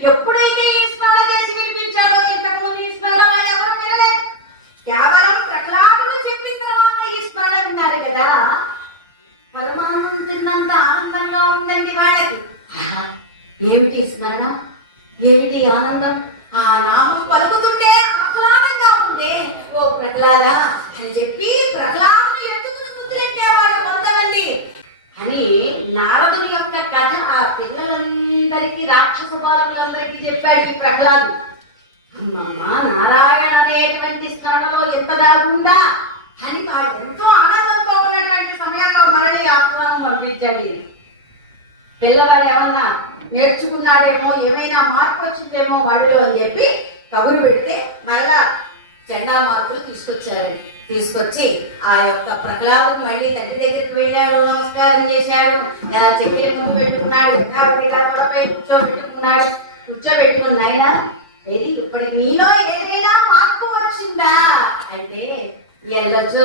ఎప్పుడైతే ఈ స్మరణ చేసి వినిపించాడో ఇంతకు ముందు ఈ స్మరణ ఎవరు వినలేదు. కేవలం ప్రహ్లాదుడు చెప్పిన తర్వాత ఈ స్మరణ విన్నారు కదా, పరమాన్నం తిన్నంత ఆనందంగా ఉందండి వాళ్ళకి. ఏమిటి స్మరణ, ఏమిటి ఆనందం, ఆ నామం పలుకుతుంటే ఆహ్లాదంగా ఉంది. ఓ ప్రహ్లాద అని చెప్పి ప్రహ్లాదుని ఎత్తుకుని ముద్దులెట్టేవాడు కొంతమంది అని నారదుని యొక్క కథ ఆ పిల్లలందరికీ, రాక్షస బాలకులందరికీ చెప్పాడు ఈ ప్రహ్లాదు. అమ్మమ్మ, నారాయణ అనేటువంటి స్మరణలో ఎంత దాగుందా అని వాడు ఎంతో ఆనందంతో ఉన్నటువంటి సమయంలో మరలి ఆహ్వానం పంపించాడు. పిల్లవాడు ఏమన్నా నేర్చుకున్నాడేమో, ఏమైనా మార్పు వచ్చిందేమో వాడిలో అని చెప్పి కబురు పెడితే మరలా చండామార్పులు తీసుకొచ్చి ఆ యొక్క ప్రహ్లాదుని మళ్ళీ తండ్రి దగ్గరికి వెళ్ళాడు, నమస్కారం చేశాడు, చక్కెర ముందు పెట్టుకున్నాడు, తలపై కూర్చోబెట్టుకుని నాయనా ఏది ఇప్పటికి నీలో ఏదైనా మార్పు వచ్చిందా అంటే ఎల్లచో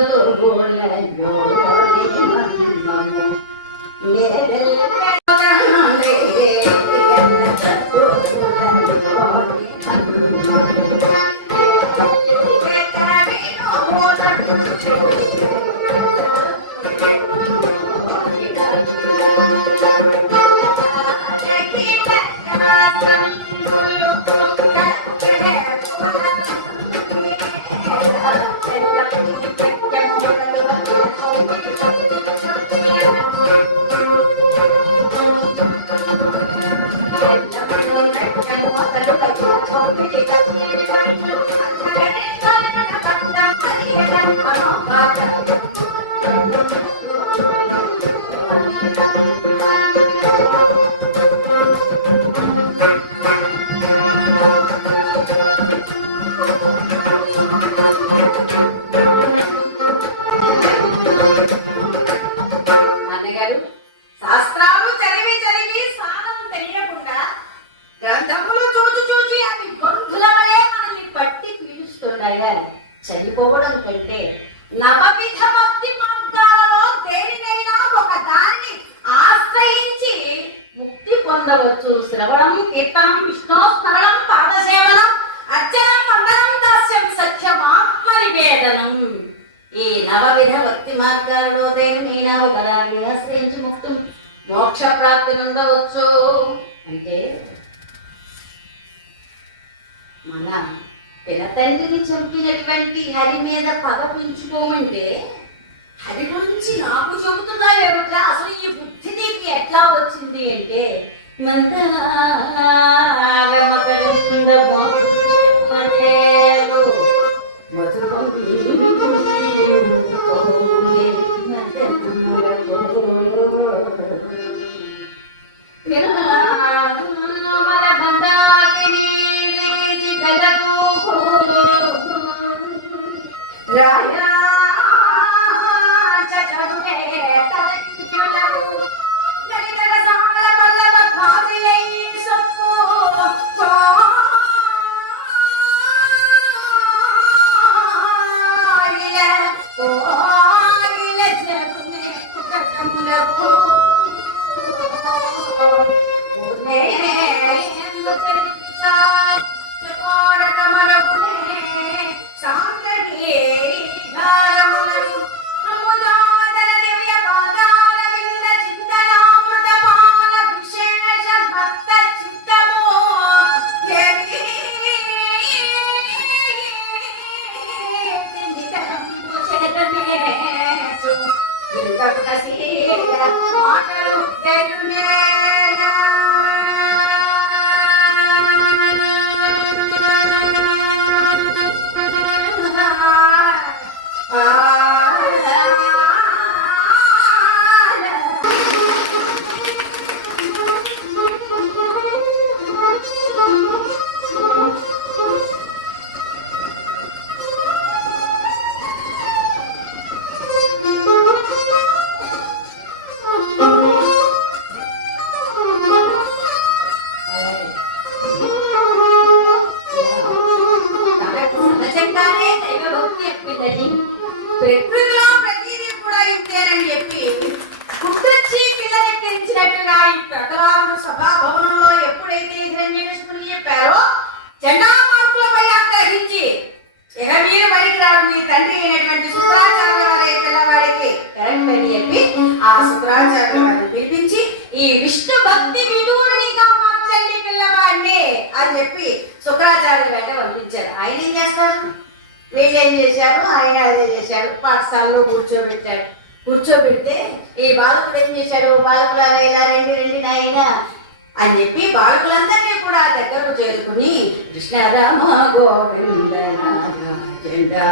శాస్త్రాలు చదివి చదివి సాధన తెలియకుండా గ్రంథములు చూచి చూచి అవి గొంతుల వలె మనల్ని పట్టి పీలుస్తున్నాయి. కానీ చనిపోవడం కంటే నవవిధ భక్తి మార్గాలలో దేనినైనా ఒక దాన్ని ఆశ్రయించి ముక్తి పొందవచ్చు. శ్రవణం, కీర్తనం, విష్ణు స్మరణం, పాదసేవనం, అర్చనం, వందనం, దాస్యం, సత్యం, ఆత్మ నివేదనం. ఈ నవవిధ భక్తి మార్గాలలో దేనినైనా ఒక దాన్ని ఆశ్రయించి ముక్తి మోక్ష ప్రాప్తి పొందవచ్చు. అంటే మన పినతండ్రిని చంపినటువంటి హరి మీద పగ పెంచుకోమంటే హరి గురించి నాకు చెబుతున్నావు ఏమిట్రా? అసలు ఈ బుద్ధి నీకు ఎట్లా వచ్చింది అంటే రాయా ప్రకృతిలో ప్రతిదీ కూడా ఇంతేనని చెప్పి గుర్తొచ్చి పిల్లలెక్కించినట్టుగా ఈ ప్రకలాదుడు సభాభవనంలో ఎప్పుడైతే హిరణ్యకశిపుని చెప్పారో జెండా మార్పులపై ఆగ్రహించి ఇక మీరు బడికి రాడు, మీ తండ్రి అయినటువంటి శుక్రాచార్య వారి పిల్లవాడికి కరెక్ట్ అని చెప్పి ఆ శుక్రాచార్య వారిని పిలిపించి ఈ విష్ణు భక్తి విదూరునిగా మార్చండి పిల్లవాడిని అని చెప్పి శుక్రాచార్య వెంట పంపించారు. ఆయన ఏం చేస్తారు? వీళ్ళు ఏం చేశారు? ఆయన అదే చేశాడు. పాఠశాలలో కూర్చోబెట్టాడు. కూర్చోబెడితే ఈ బాలకుడు ఏం చేశాడు? బాలకులారా ఇలా రండి నాయన అని చెప్పి బాలకులందరినీ కూడా దగ్గరకు చేరుకుని కృష్ణ రామ గోవింద జెండా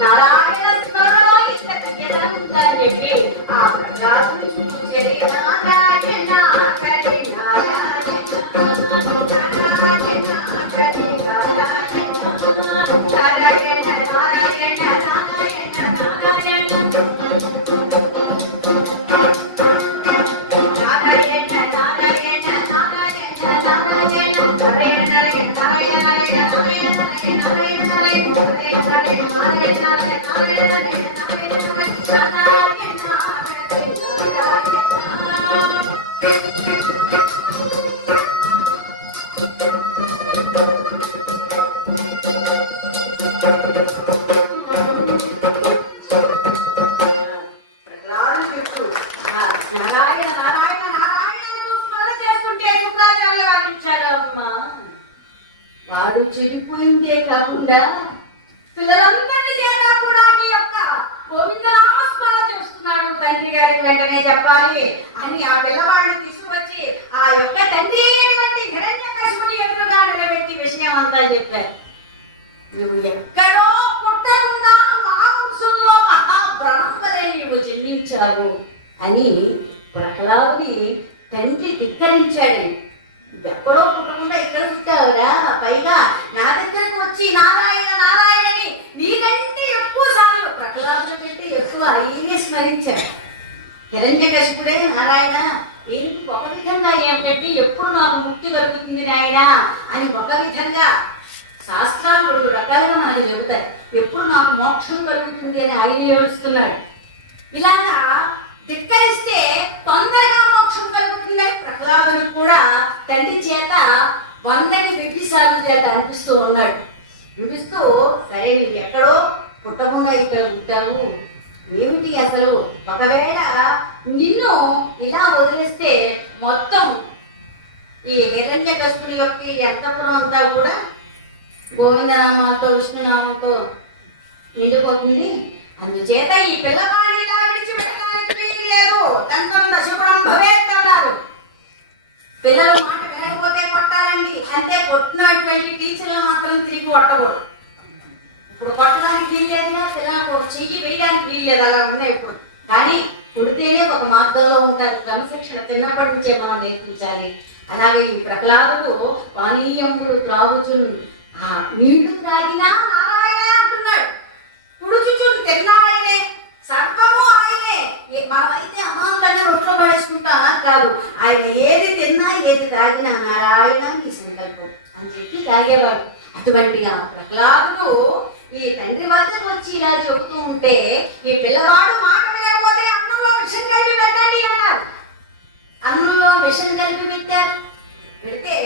నారాయణ స్మరణలో చెప్పి ఆ ప్రజాన్ని కాకుండా పిల్లలందరి చేత కూడా ఈ యొక్క గోవిందనామస్మరణ చేస్తున్నాడు తండ్రి గారికి వెంటనే చెప్పాలి అని ఆ పిల్లవాడిని తీసుకువచ్చి ఆ యొక్క తండ్రి అయినటువంటి హిరణ్యకశిపుని ఎదురుగా నిలబెట్టి విషయం అంతా చెప్పారు. నువ్వు ఎక్కడో పుట్టకుండా మా వంశంలో మహాప్రణం వలె నువ్వు జన్మించావు అని ప్రహ్లాదుని తండ్రి ధిక్కరించాడు. ఎక్కడో పుట్టకుండా ఇక్కడ పుట్టావురా, పైగా నా దగ్గరకు వచ్చి నారాయణ నారాయణని నీకంటే ఎక్కువ సార్లు ప్రహ్లాదుల కంటే ఎక్కువ ఆయనే స్మరించాడు. హిరణ్యకశిపుడే నారాయణ దీనికి ఒక విధంగా ఏమిటంటే ఎప్పుడు నాకు ముక్తి కలుగుతుంది నాయన అని ఒక విధంగా శాస్త్రాలు 2 రకాలుగా మనకు చెబుతాయి. ఎప్పుడు నాకు మోక్షం కలుగుతుంది అని ఆయన ఏడుస్తున్నాడు. ఇలాగా ధిక్కరిస్తే తొందరగా మోక్షం కలుగుతుందని ప్రహ్లాదునికి కూడా తండ్రి చేత 100కి 10 సార్లు చేత అనిపిస్తూ ఉన్నాడు. చూపిస్తూ సరే నీకు ఎక్కడో పుట్టకుండా ఇక్కడ ఉంటావు, ఏమిటి అసలు ఒకవేళ నిన్ను ఇలా వదిలేస్తే మొత్తం ఈ హిరణ్యకశిపుని యొక్క అంతఃపురం అంతా కూడా గోవిందనామాలతో విష్ణునామంతో నిండిపోతుంది. అందుచేత ఈ పిల్లవాడిని ఇలా విడిచిపెట్టడానికి లేదు. తండ్రి శుభ్రం భవేత్తన్నారు. పిల్లలు మాట వినకపోతే కొట్టాలండి, అంతే. కొట్టినటువంటి టీచర్లు మాత్రం తిరిగి కొట్టకూడదు. ఇప్పుడు కొట్టడానికి వీల్లేదుగా, పిల్లలకు చెయ్యి వేయడానికి వీల్లేదు, అలా ఉన్నాయి ఇప్పుడు. కానీ పుడితేనే ఒక మార్గంలో ఉంటారు. క్రమశిక్షణ చిన్నప్పటి నుంచే మనం నేర్పించాలి. అలాగే ఈ ప్రహ్లాదుడు పానీయంబుడు త్రాగుచును నీళ్లు త్రాగినా నారాయణ అంటున్నాడు. పుడుచుచును తిన్నాయనే, సర్వము ఆయనే. మనమైతే అమాంతంగా రొట్లో పడేసుకుంటామా కాదు, ఆయన ఏది తిన్నా ఏది తాగినా నారాయణ నీ సంకల్పం అని చెప్పి తాగేవాడు. అటువంటి ఆ ప్రహ్లాదుడు ఈ తండ్రి వద్దకు వచ్చి ఇలా చెబుతూ ఉంటే ఈ పిల్లవాడు మాట వినకపోతే అన్నంలో విషం కలిపి పెట్టండి అన్నారు. అన్నంలో విషం కలిపి పెట్టారు. పెడితే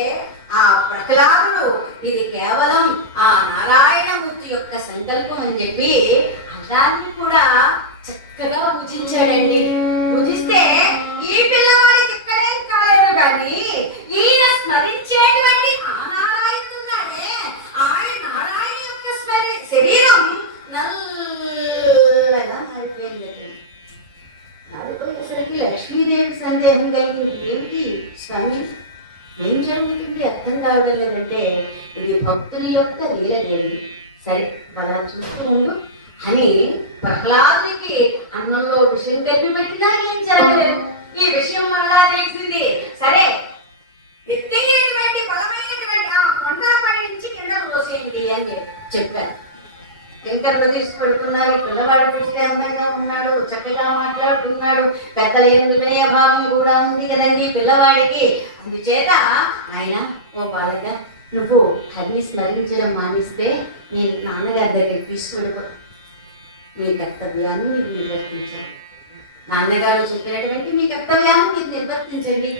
ఆ ప్రహ్లాదుడు ఇది కేవలం ఆ నారాయణమూర్తి యొక్క సంకల్పం అని చెప్పి అదాన్ని కూడా చక్కగా పూజించాడండి. పూజిస్తే ఈ పిల్లవాడికి ఇక్కడే కాలేదు, కానీ ఈయన స్మరించేటువంటి ఆ నారాయణుడు ఉన్నాడే, ఆయన నారాయణ యొక్క శరీరం నల్లగా మారిపోయింది. మారిపోయేసరికి లక్ష్మీదేవి సందేహం కలిగింది. ఏమిటి స్వామి, ఏం జరుగుతుంది అర్థం కావడం లేదంటే ఇది భక్తుని యొక్క లీలదేవి. సరే బలా చూస్తూ ఉండు అని ప్రహ్లాదునికి అన్నంలో విషయం కలిపి పెట్టినా ఏం జరగలేదు. ఈ విషయం మళ్ళా తెలిసింది. సరే ఎత్తైనటువంటి బలమైనటువంటి ఆ కొండపై నుంచి కింద రోసేయండి అని చెప్పాను. కింకర్లు తీసుకెడుతున్నారు. పిల్లవాడు చూస్తే అందంగా ఉన్నాడు, చక్కగా మాట్లాడుతున్నాడు, పెద్దలైన వినయ భావం కూడా ఉంది కదండి పిల్లవాడికి. అందుచేత ఆయన ఓ బాలక నువ్వు హరిని స్మరించడం మానేస్తే నేను నాన్నగారి దగ్గరికి తీసుకెళ్ళిపో, మీ కర్తవ్యాన్ని మీరు నిర్వర్తించాలి. నాన్నగారు చెప్పినటువంటి మీ కర్తవ్యాన్ని మీరు నిర్వర్తించండి,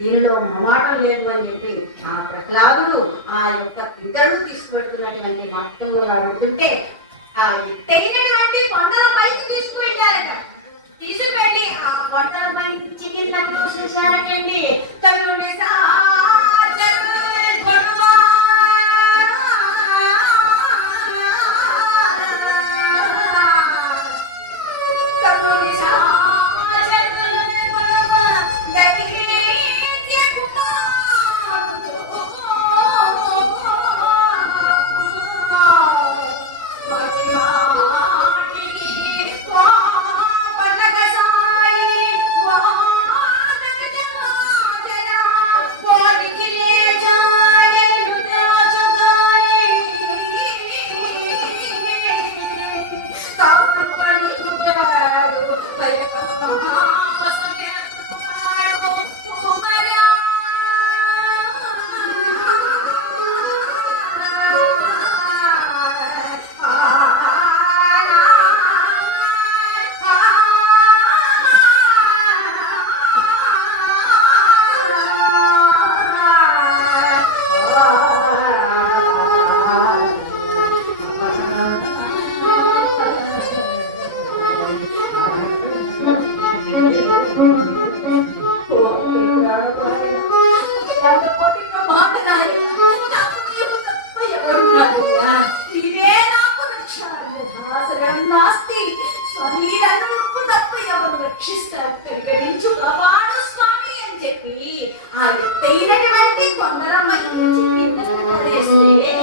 దీనిలో మమాటం లేదు అని చెప్పి ఆ ప్రహ్లాదుడు ఆ యొక్క పిల్లలు తీసుకుపెడుతున్నటువంటి మార్గంలో అడుగుతుంటే ఆ ఎత్తైనటువంటి కొండల పైకి తీసుకువెళ్ళారట. తీసుకువెళ్ళి ఆ కొండల పై చికెన్ చేశారటండి. తల్లుడి రక్షిస్తాడు, కనికరించు కాపాడు స్వామి అని చెప్పి ఆ ఎత్తైనటువంటి కొండలపై నుంచి కిందకు పడేస్తే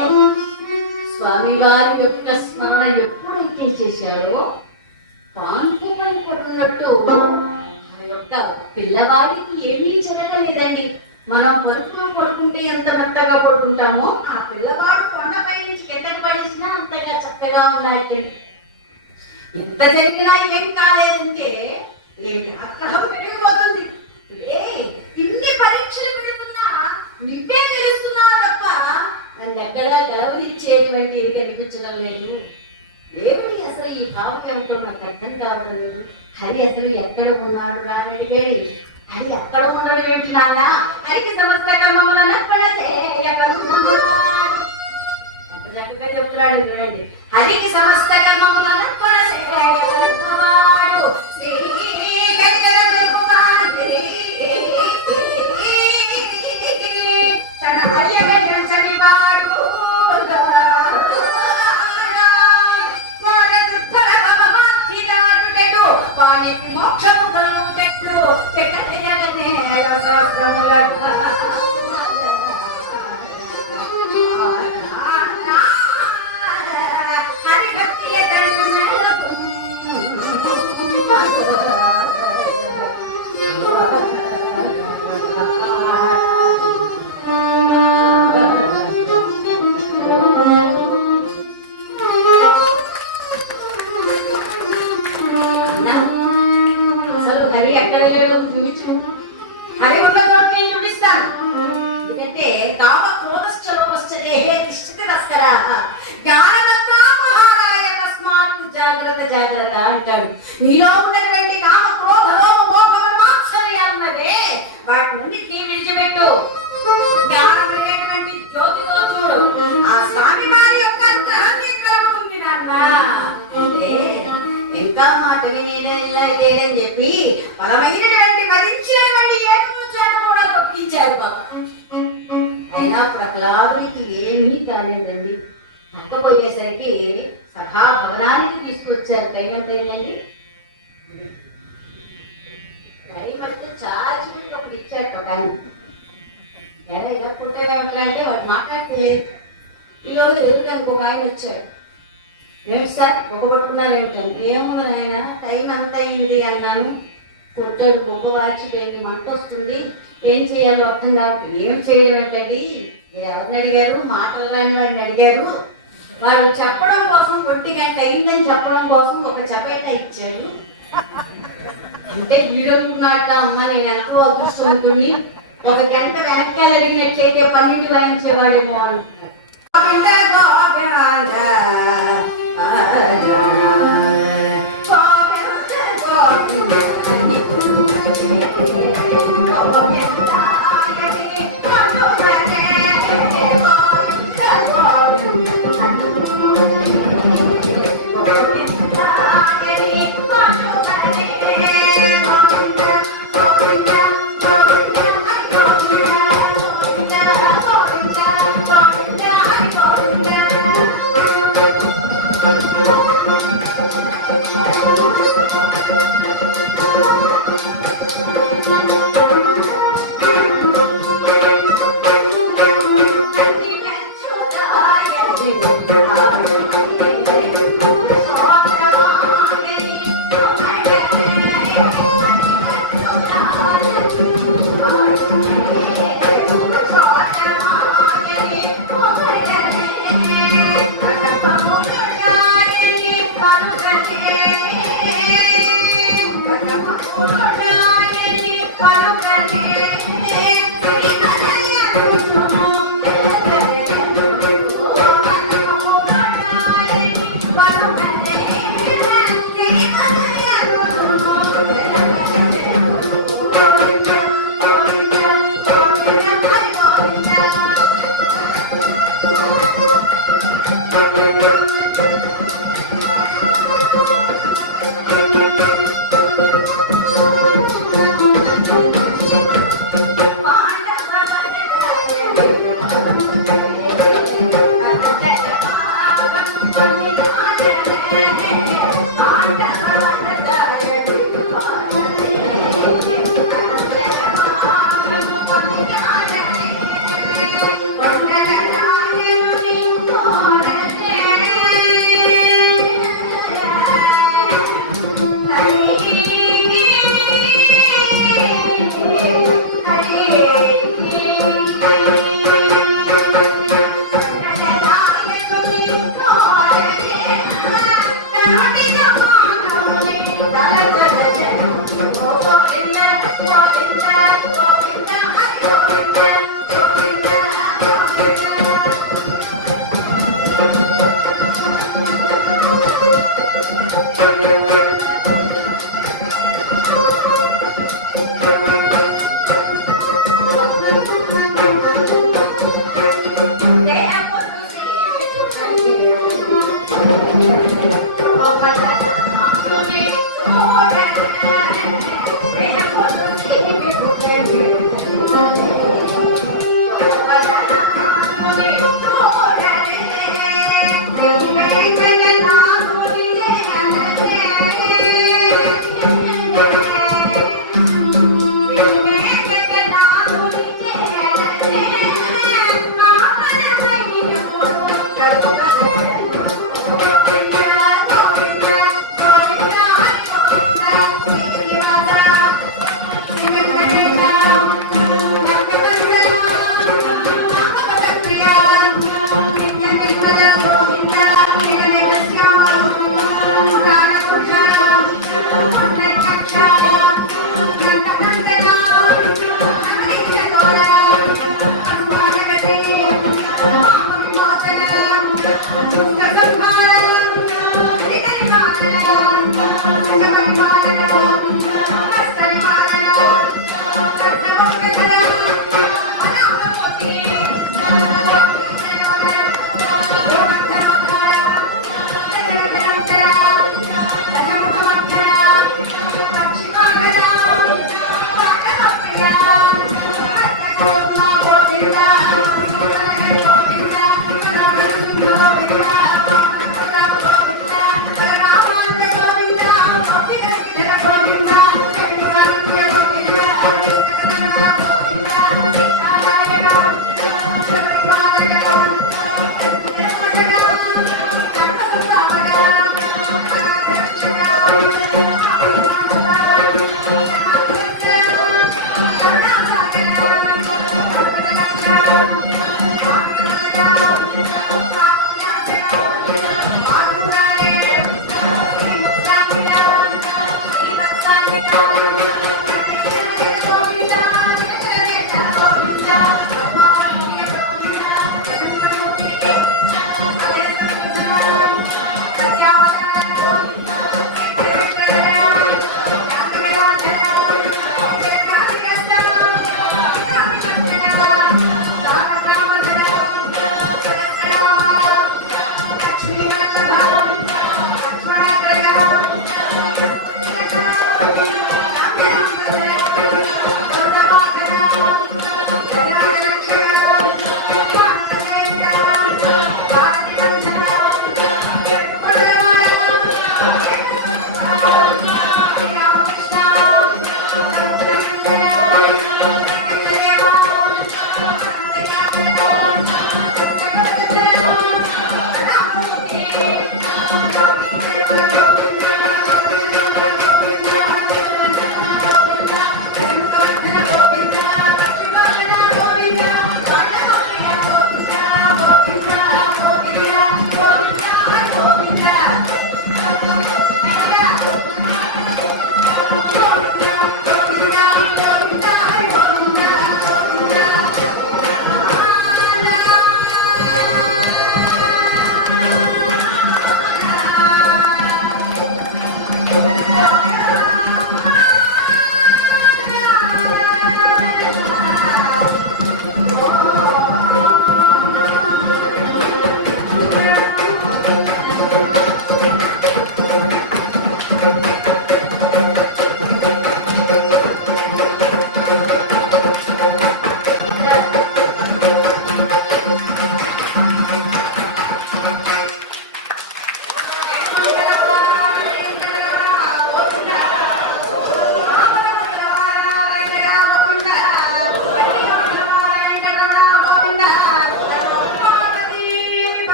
స్వామి వారి యొక్క స్మరణ ఎప్పుడైతే చేశాడో పాంపపై పడున్నట్టు ఆ యొక్క పిల్లవాడికి ఏమీ జరగలేదండి. మనం పరుపులో పడుకుంటే ఎంత మెత్తగా పడుకుంటామో ఆ పిల్లవాడు కొండపై నుంచి కిందకు పడేసినా అంతగా చక్కగా ఉన్నాయండి. ఎంత జరిగినా ఏం కాలేదంటే ఆగ్రహం పెరిగిపోతుంది. ఇన్ని పరీక్షలు పెడుతున్నా నువ్వే తెలుస్తున్నావు తప్ప నన్ను ఎక్కడా గౌరవించేటువంటి ఇది కనిపించడం లేదు. దేవుడి అసలు ఈ భావం ఏమిటో నాకు అర్థం కావడం లేదు. హరి అసలు ఎక్కడ ఉన్నాడు రాని అడిగాడు. హరి ఎక్కడ ఉండడం ఏమిటి నాన్న? హరికి సమస్త కర్మములను అర్పణ చేయగలుగుతున్నాడు. ఎంత చక్కగా చెప్తున్నాడు చూడండి. హరికి సమస్త కర్మములను అర్పణ చేయగలుగుతున్నాడు. శ్రీ తన హరియగా తెలుసని వాడు వానికి మోక్షము కలుగుటెట్లు పెక్కదయగనే శాస్త్రములగా హరిభక్తియ తండ్రి మేలకు హరి ఎక్కడ లేడు చూపించు. హరి ఉన్న చోట నేను చూపిస్తాను. ఎందుకంటే కామ క్రోధశ్చ లోభశ్చ దేహే తిష్ఠతి తస్కరా జ్ఞానవత్వాపహారాయ తస్మాత్ జాగ్రత్త జాగ్రత్త అంటాడు. నీలో ఉన్నటువంటి కామ క్రోధ లోభ మోహ మాత్సర్యాలున్నవే వాటిని విడిచిపెట్టు. జ్ఞానం అనేటువంటి జ్యోతితో చూడు. ఆ స్వామి వారి యొక్క అనుగ్రహాన్ని కలుగుతుంది నాన్న. ఇంకా మాట వినేదని చెప్పి బలమైనటువంటి వధించినటువంటి ఏనుగు చేత కూడా తొక్కించారు బాబు. అయినా ప్రహ్లాదునికి ఏమీ కాలేదండి. తక్కపోయేసరికి సభా భవనానికి తీసుకొచ్చారు. కైమతైందండి కైమట్టి చార్జ్ పెట్టి ఒకటి ఇచ్చాడు. ఒక ఆయన ఎలా ఇలా పుట్టాడు ఎట్లా అంటే వాడు మాట్లాడలేదు. ఈలోగా ఎదురుగా ఇంకొక ఆయన వచ్చాడు. ఏమిటి సార్ బొగ్గ పట్టుకున్నారు ఏమిటండి? ఏముంది ఆయన టైం ఎంత అయింది అన్నాను. కొట్టాడు, బొగ్గ వాచిపోయింది, మంట వస్తుంది, ఏం చేయాలో అర్థం కాదు. ఏం చేయడం ఏంటండి? ఎవరిని అడిగారు? మాటలు రాని వాడిని అడిగారు. వాడు చెప్పడం కోసం 1 గంట అయిందని చెప్పడం కోసం ఒక చపేట ఇచ్చాడు. అంటే వీడనుకున్నట్ట అమ్మ నేను ఎంతో అదృష్టవంతుణ్ణి, 1 గంట వెనకాల అడిగినట్లయితే 12 వాయించేవాడేమో అనుకున్నాడు.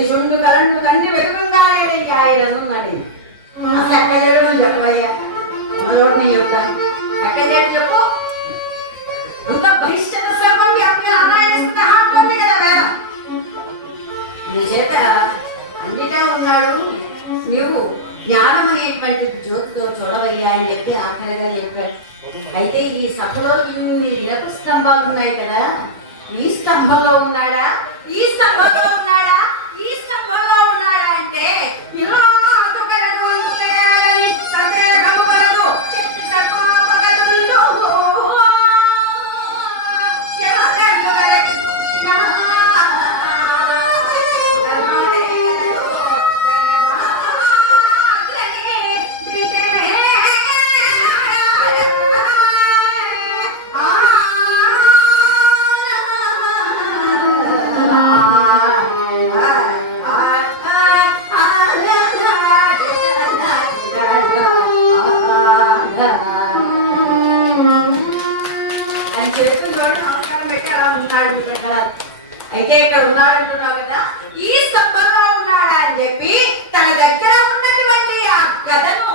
ఈశుండు కరెంటు కన్ని వెలుగుగానే ఆయననున్నాడు. అసలు ఎక్కడ చేయడం చెప్పయ్యా మనోడు నీ యొక్క ఎక్కడ చేయడం చెప్పు. అంత బహిష్ట సర్వం వ్యాప్తి నారాయణ అంటుంది కదా వేళ. నీ చేత అన్నిటా ఉన్నాడు, నీవు జ్ఞానం అనేటువంటి జ్యోతితో చూడవయ్యా అని చెప్పి ఆఖరిగా చెప్పాడు. అయితే ఈ సభలో ఇన్ని ఇరపు స్తంభాలు ఉన్నాయి కదా, ఈ స్తంభంలో ఉన్నాడా, ఈ స్తంభంలో ఉన్నాడా, ఈ స్తంభంలో ఉన్నాడా అంటే ఇలా అయితే ఇక్కడ ఉన్నాడంటున్నావు కదా, ఈ స్తంభంలో ఉన్నాడా అని చెప్పి తన దగ్గర ఉన్నటువంటి ఆ గదను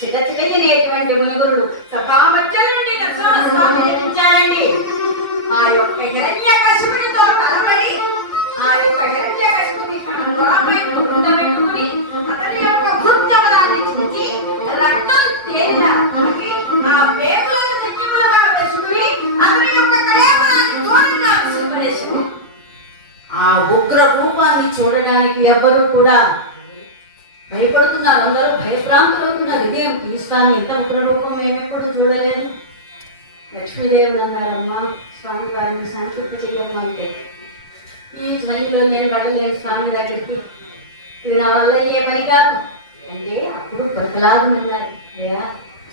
చిటచిటనేటువంటి మునుగురుడు సభామధ్య నుండి నరసింహస్వామించారండి. ఆ యొక్క హిరణ్యకశిపునితో తలబడి ఆ యొక్క హిరణ్యకశిపుని గొడవపై ఉండబెట్టుకుని అతని యొక్క భృత్యబలాన్ని చూసి రక్తం తేలిన ఆ పేగులను నెత్తిములుగా వేసుకుని అతని యొక్క కళేబలాన్ని తోడుగా విసిరిపడేశారు. ఆ ఉగ్ర రూపాన్ని చూడడానికి ఎవ్వరూ కూడా భయపడుతున్నారు, అందరూ భయభ్రాంతులవుతున్నారు. ఇదేం తీస్తాను, ఇంత ఉగ్రరూపం మేమెప్పుడు చూడలేదు. లక్ష్మీదేవులు అన్నారమ్మా, స్వామి వారిని సంతృప్తి చెయ్యమంటే ఈ స్వయంలో నేను వెళ్ళలేను స్వామి దగ్గరికి, ఇది నా వల్ల ఏ పని కాదు అంటే అప్పుడు ప్రహ్లాదు అన్నారు, అయ్యా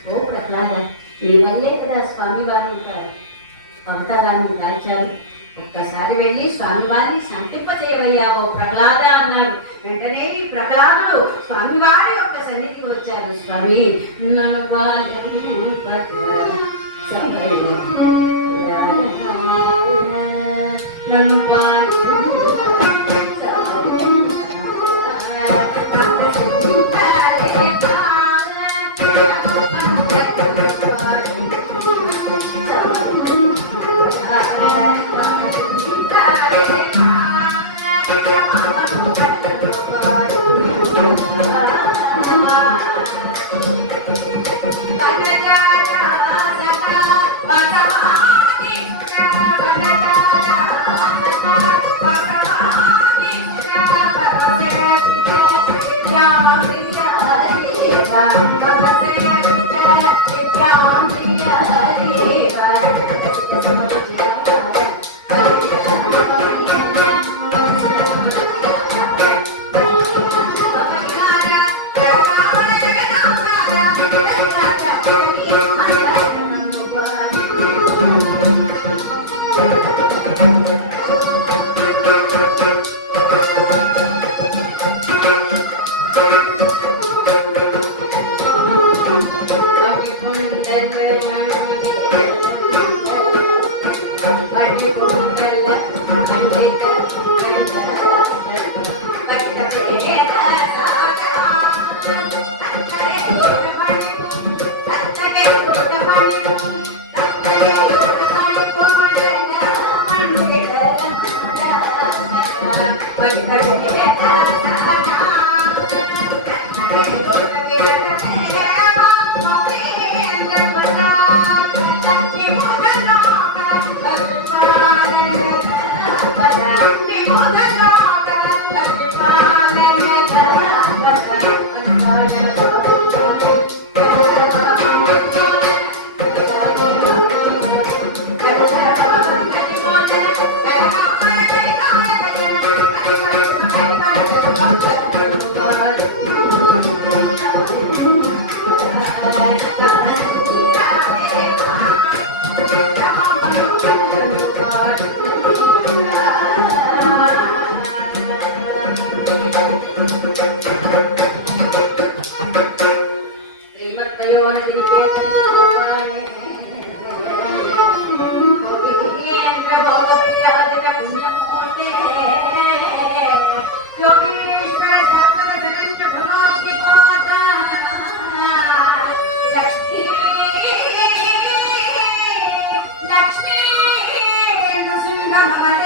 ఓ ప్రహ్లాద, ఈ వల్లే కదా స్వామి వారి అవతారాన్ని దాల్చారు, ఒక్కసారి వెళ్ళి స్వామివారిని సంతింప చేయవయ్యా ఓ ప్రహ్లాద అన్నాడు. వెంటనే ఈ ప్రహ్లాదుడు స్వామివారి యొక్క సన్నిధికి వచ్చారు. స్వామి నన్ను పుణ్యమూర్తే యోగేశ్వర శాస్త్ర జగన్న భగాబ్ది పాత లక్ష్మీ లక్ష్మీ నృసింహ మమత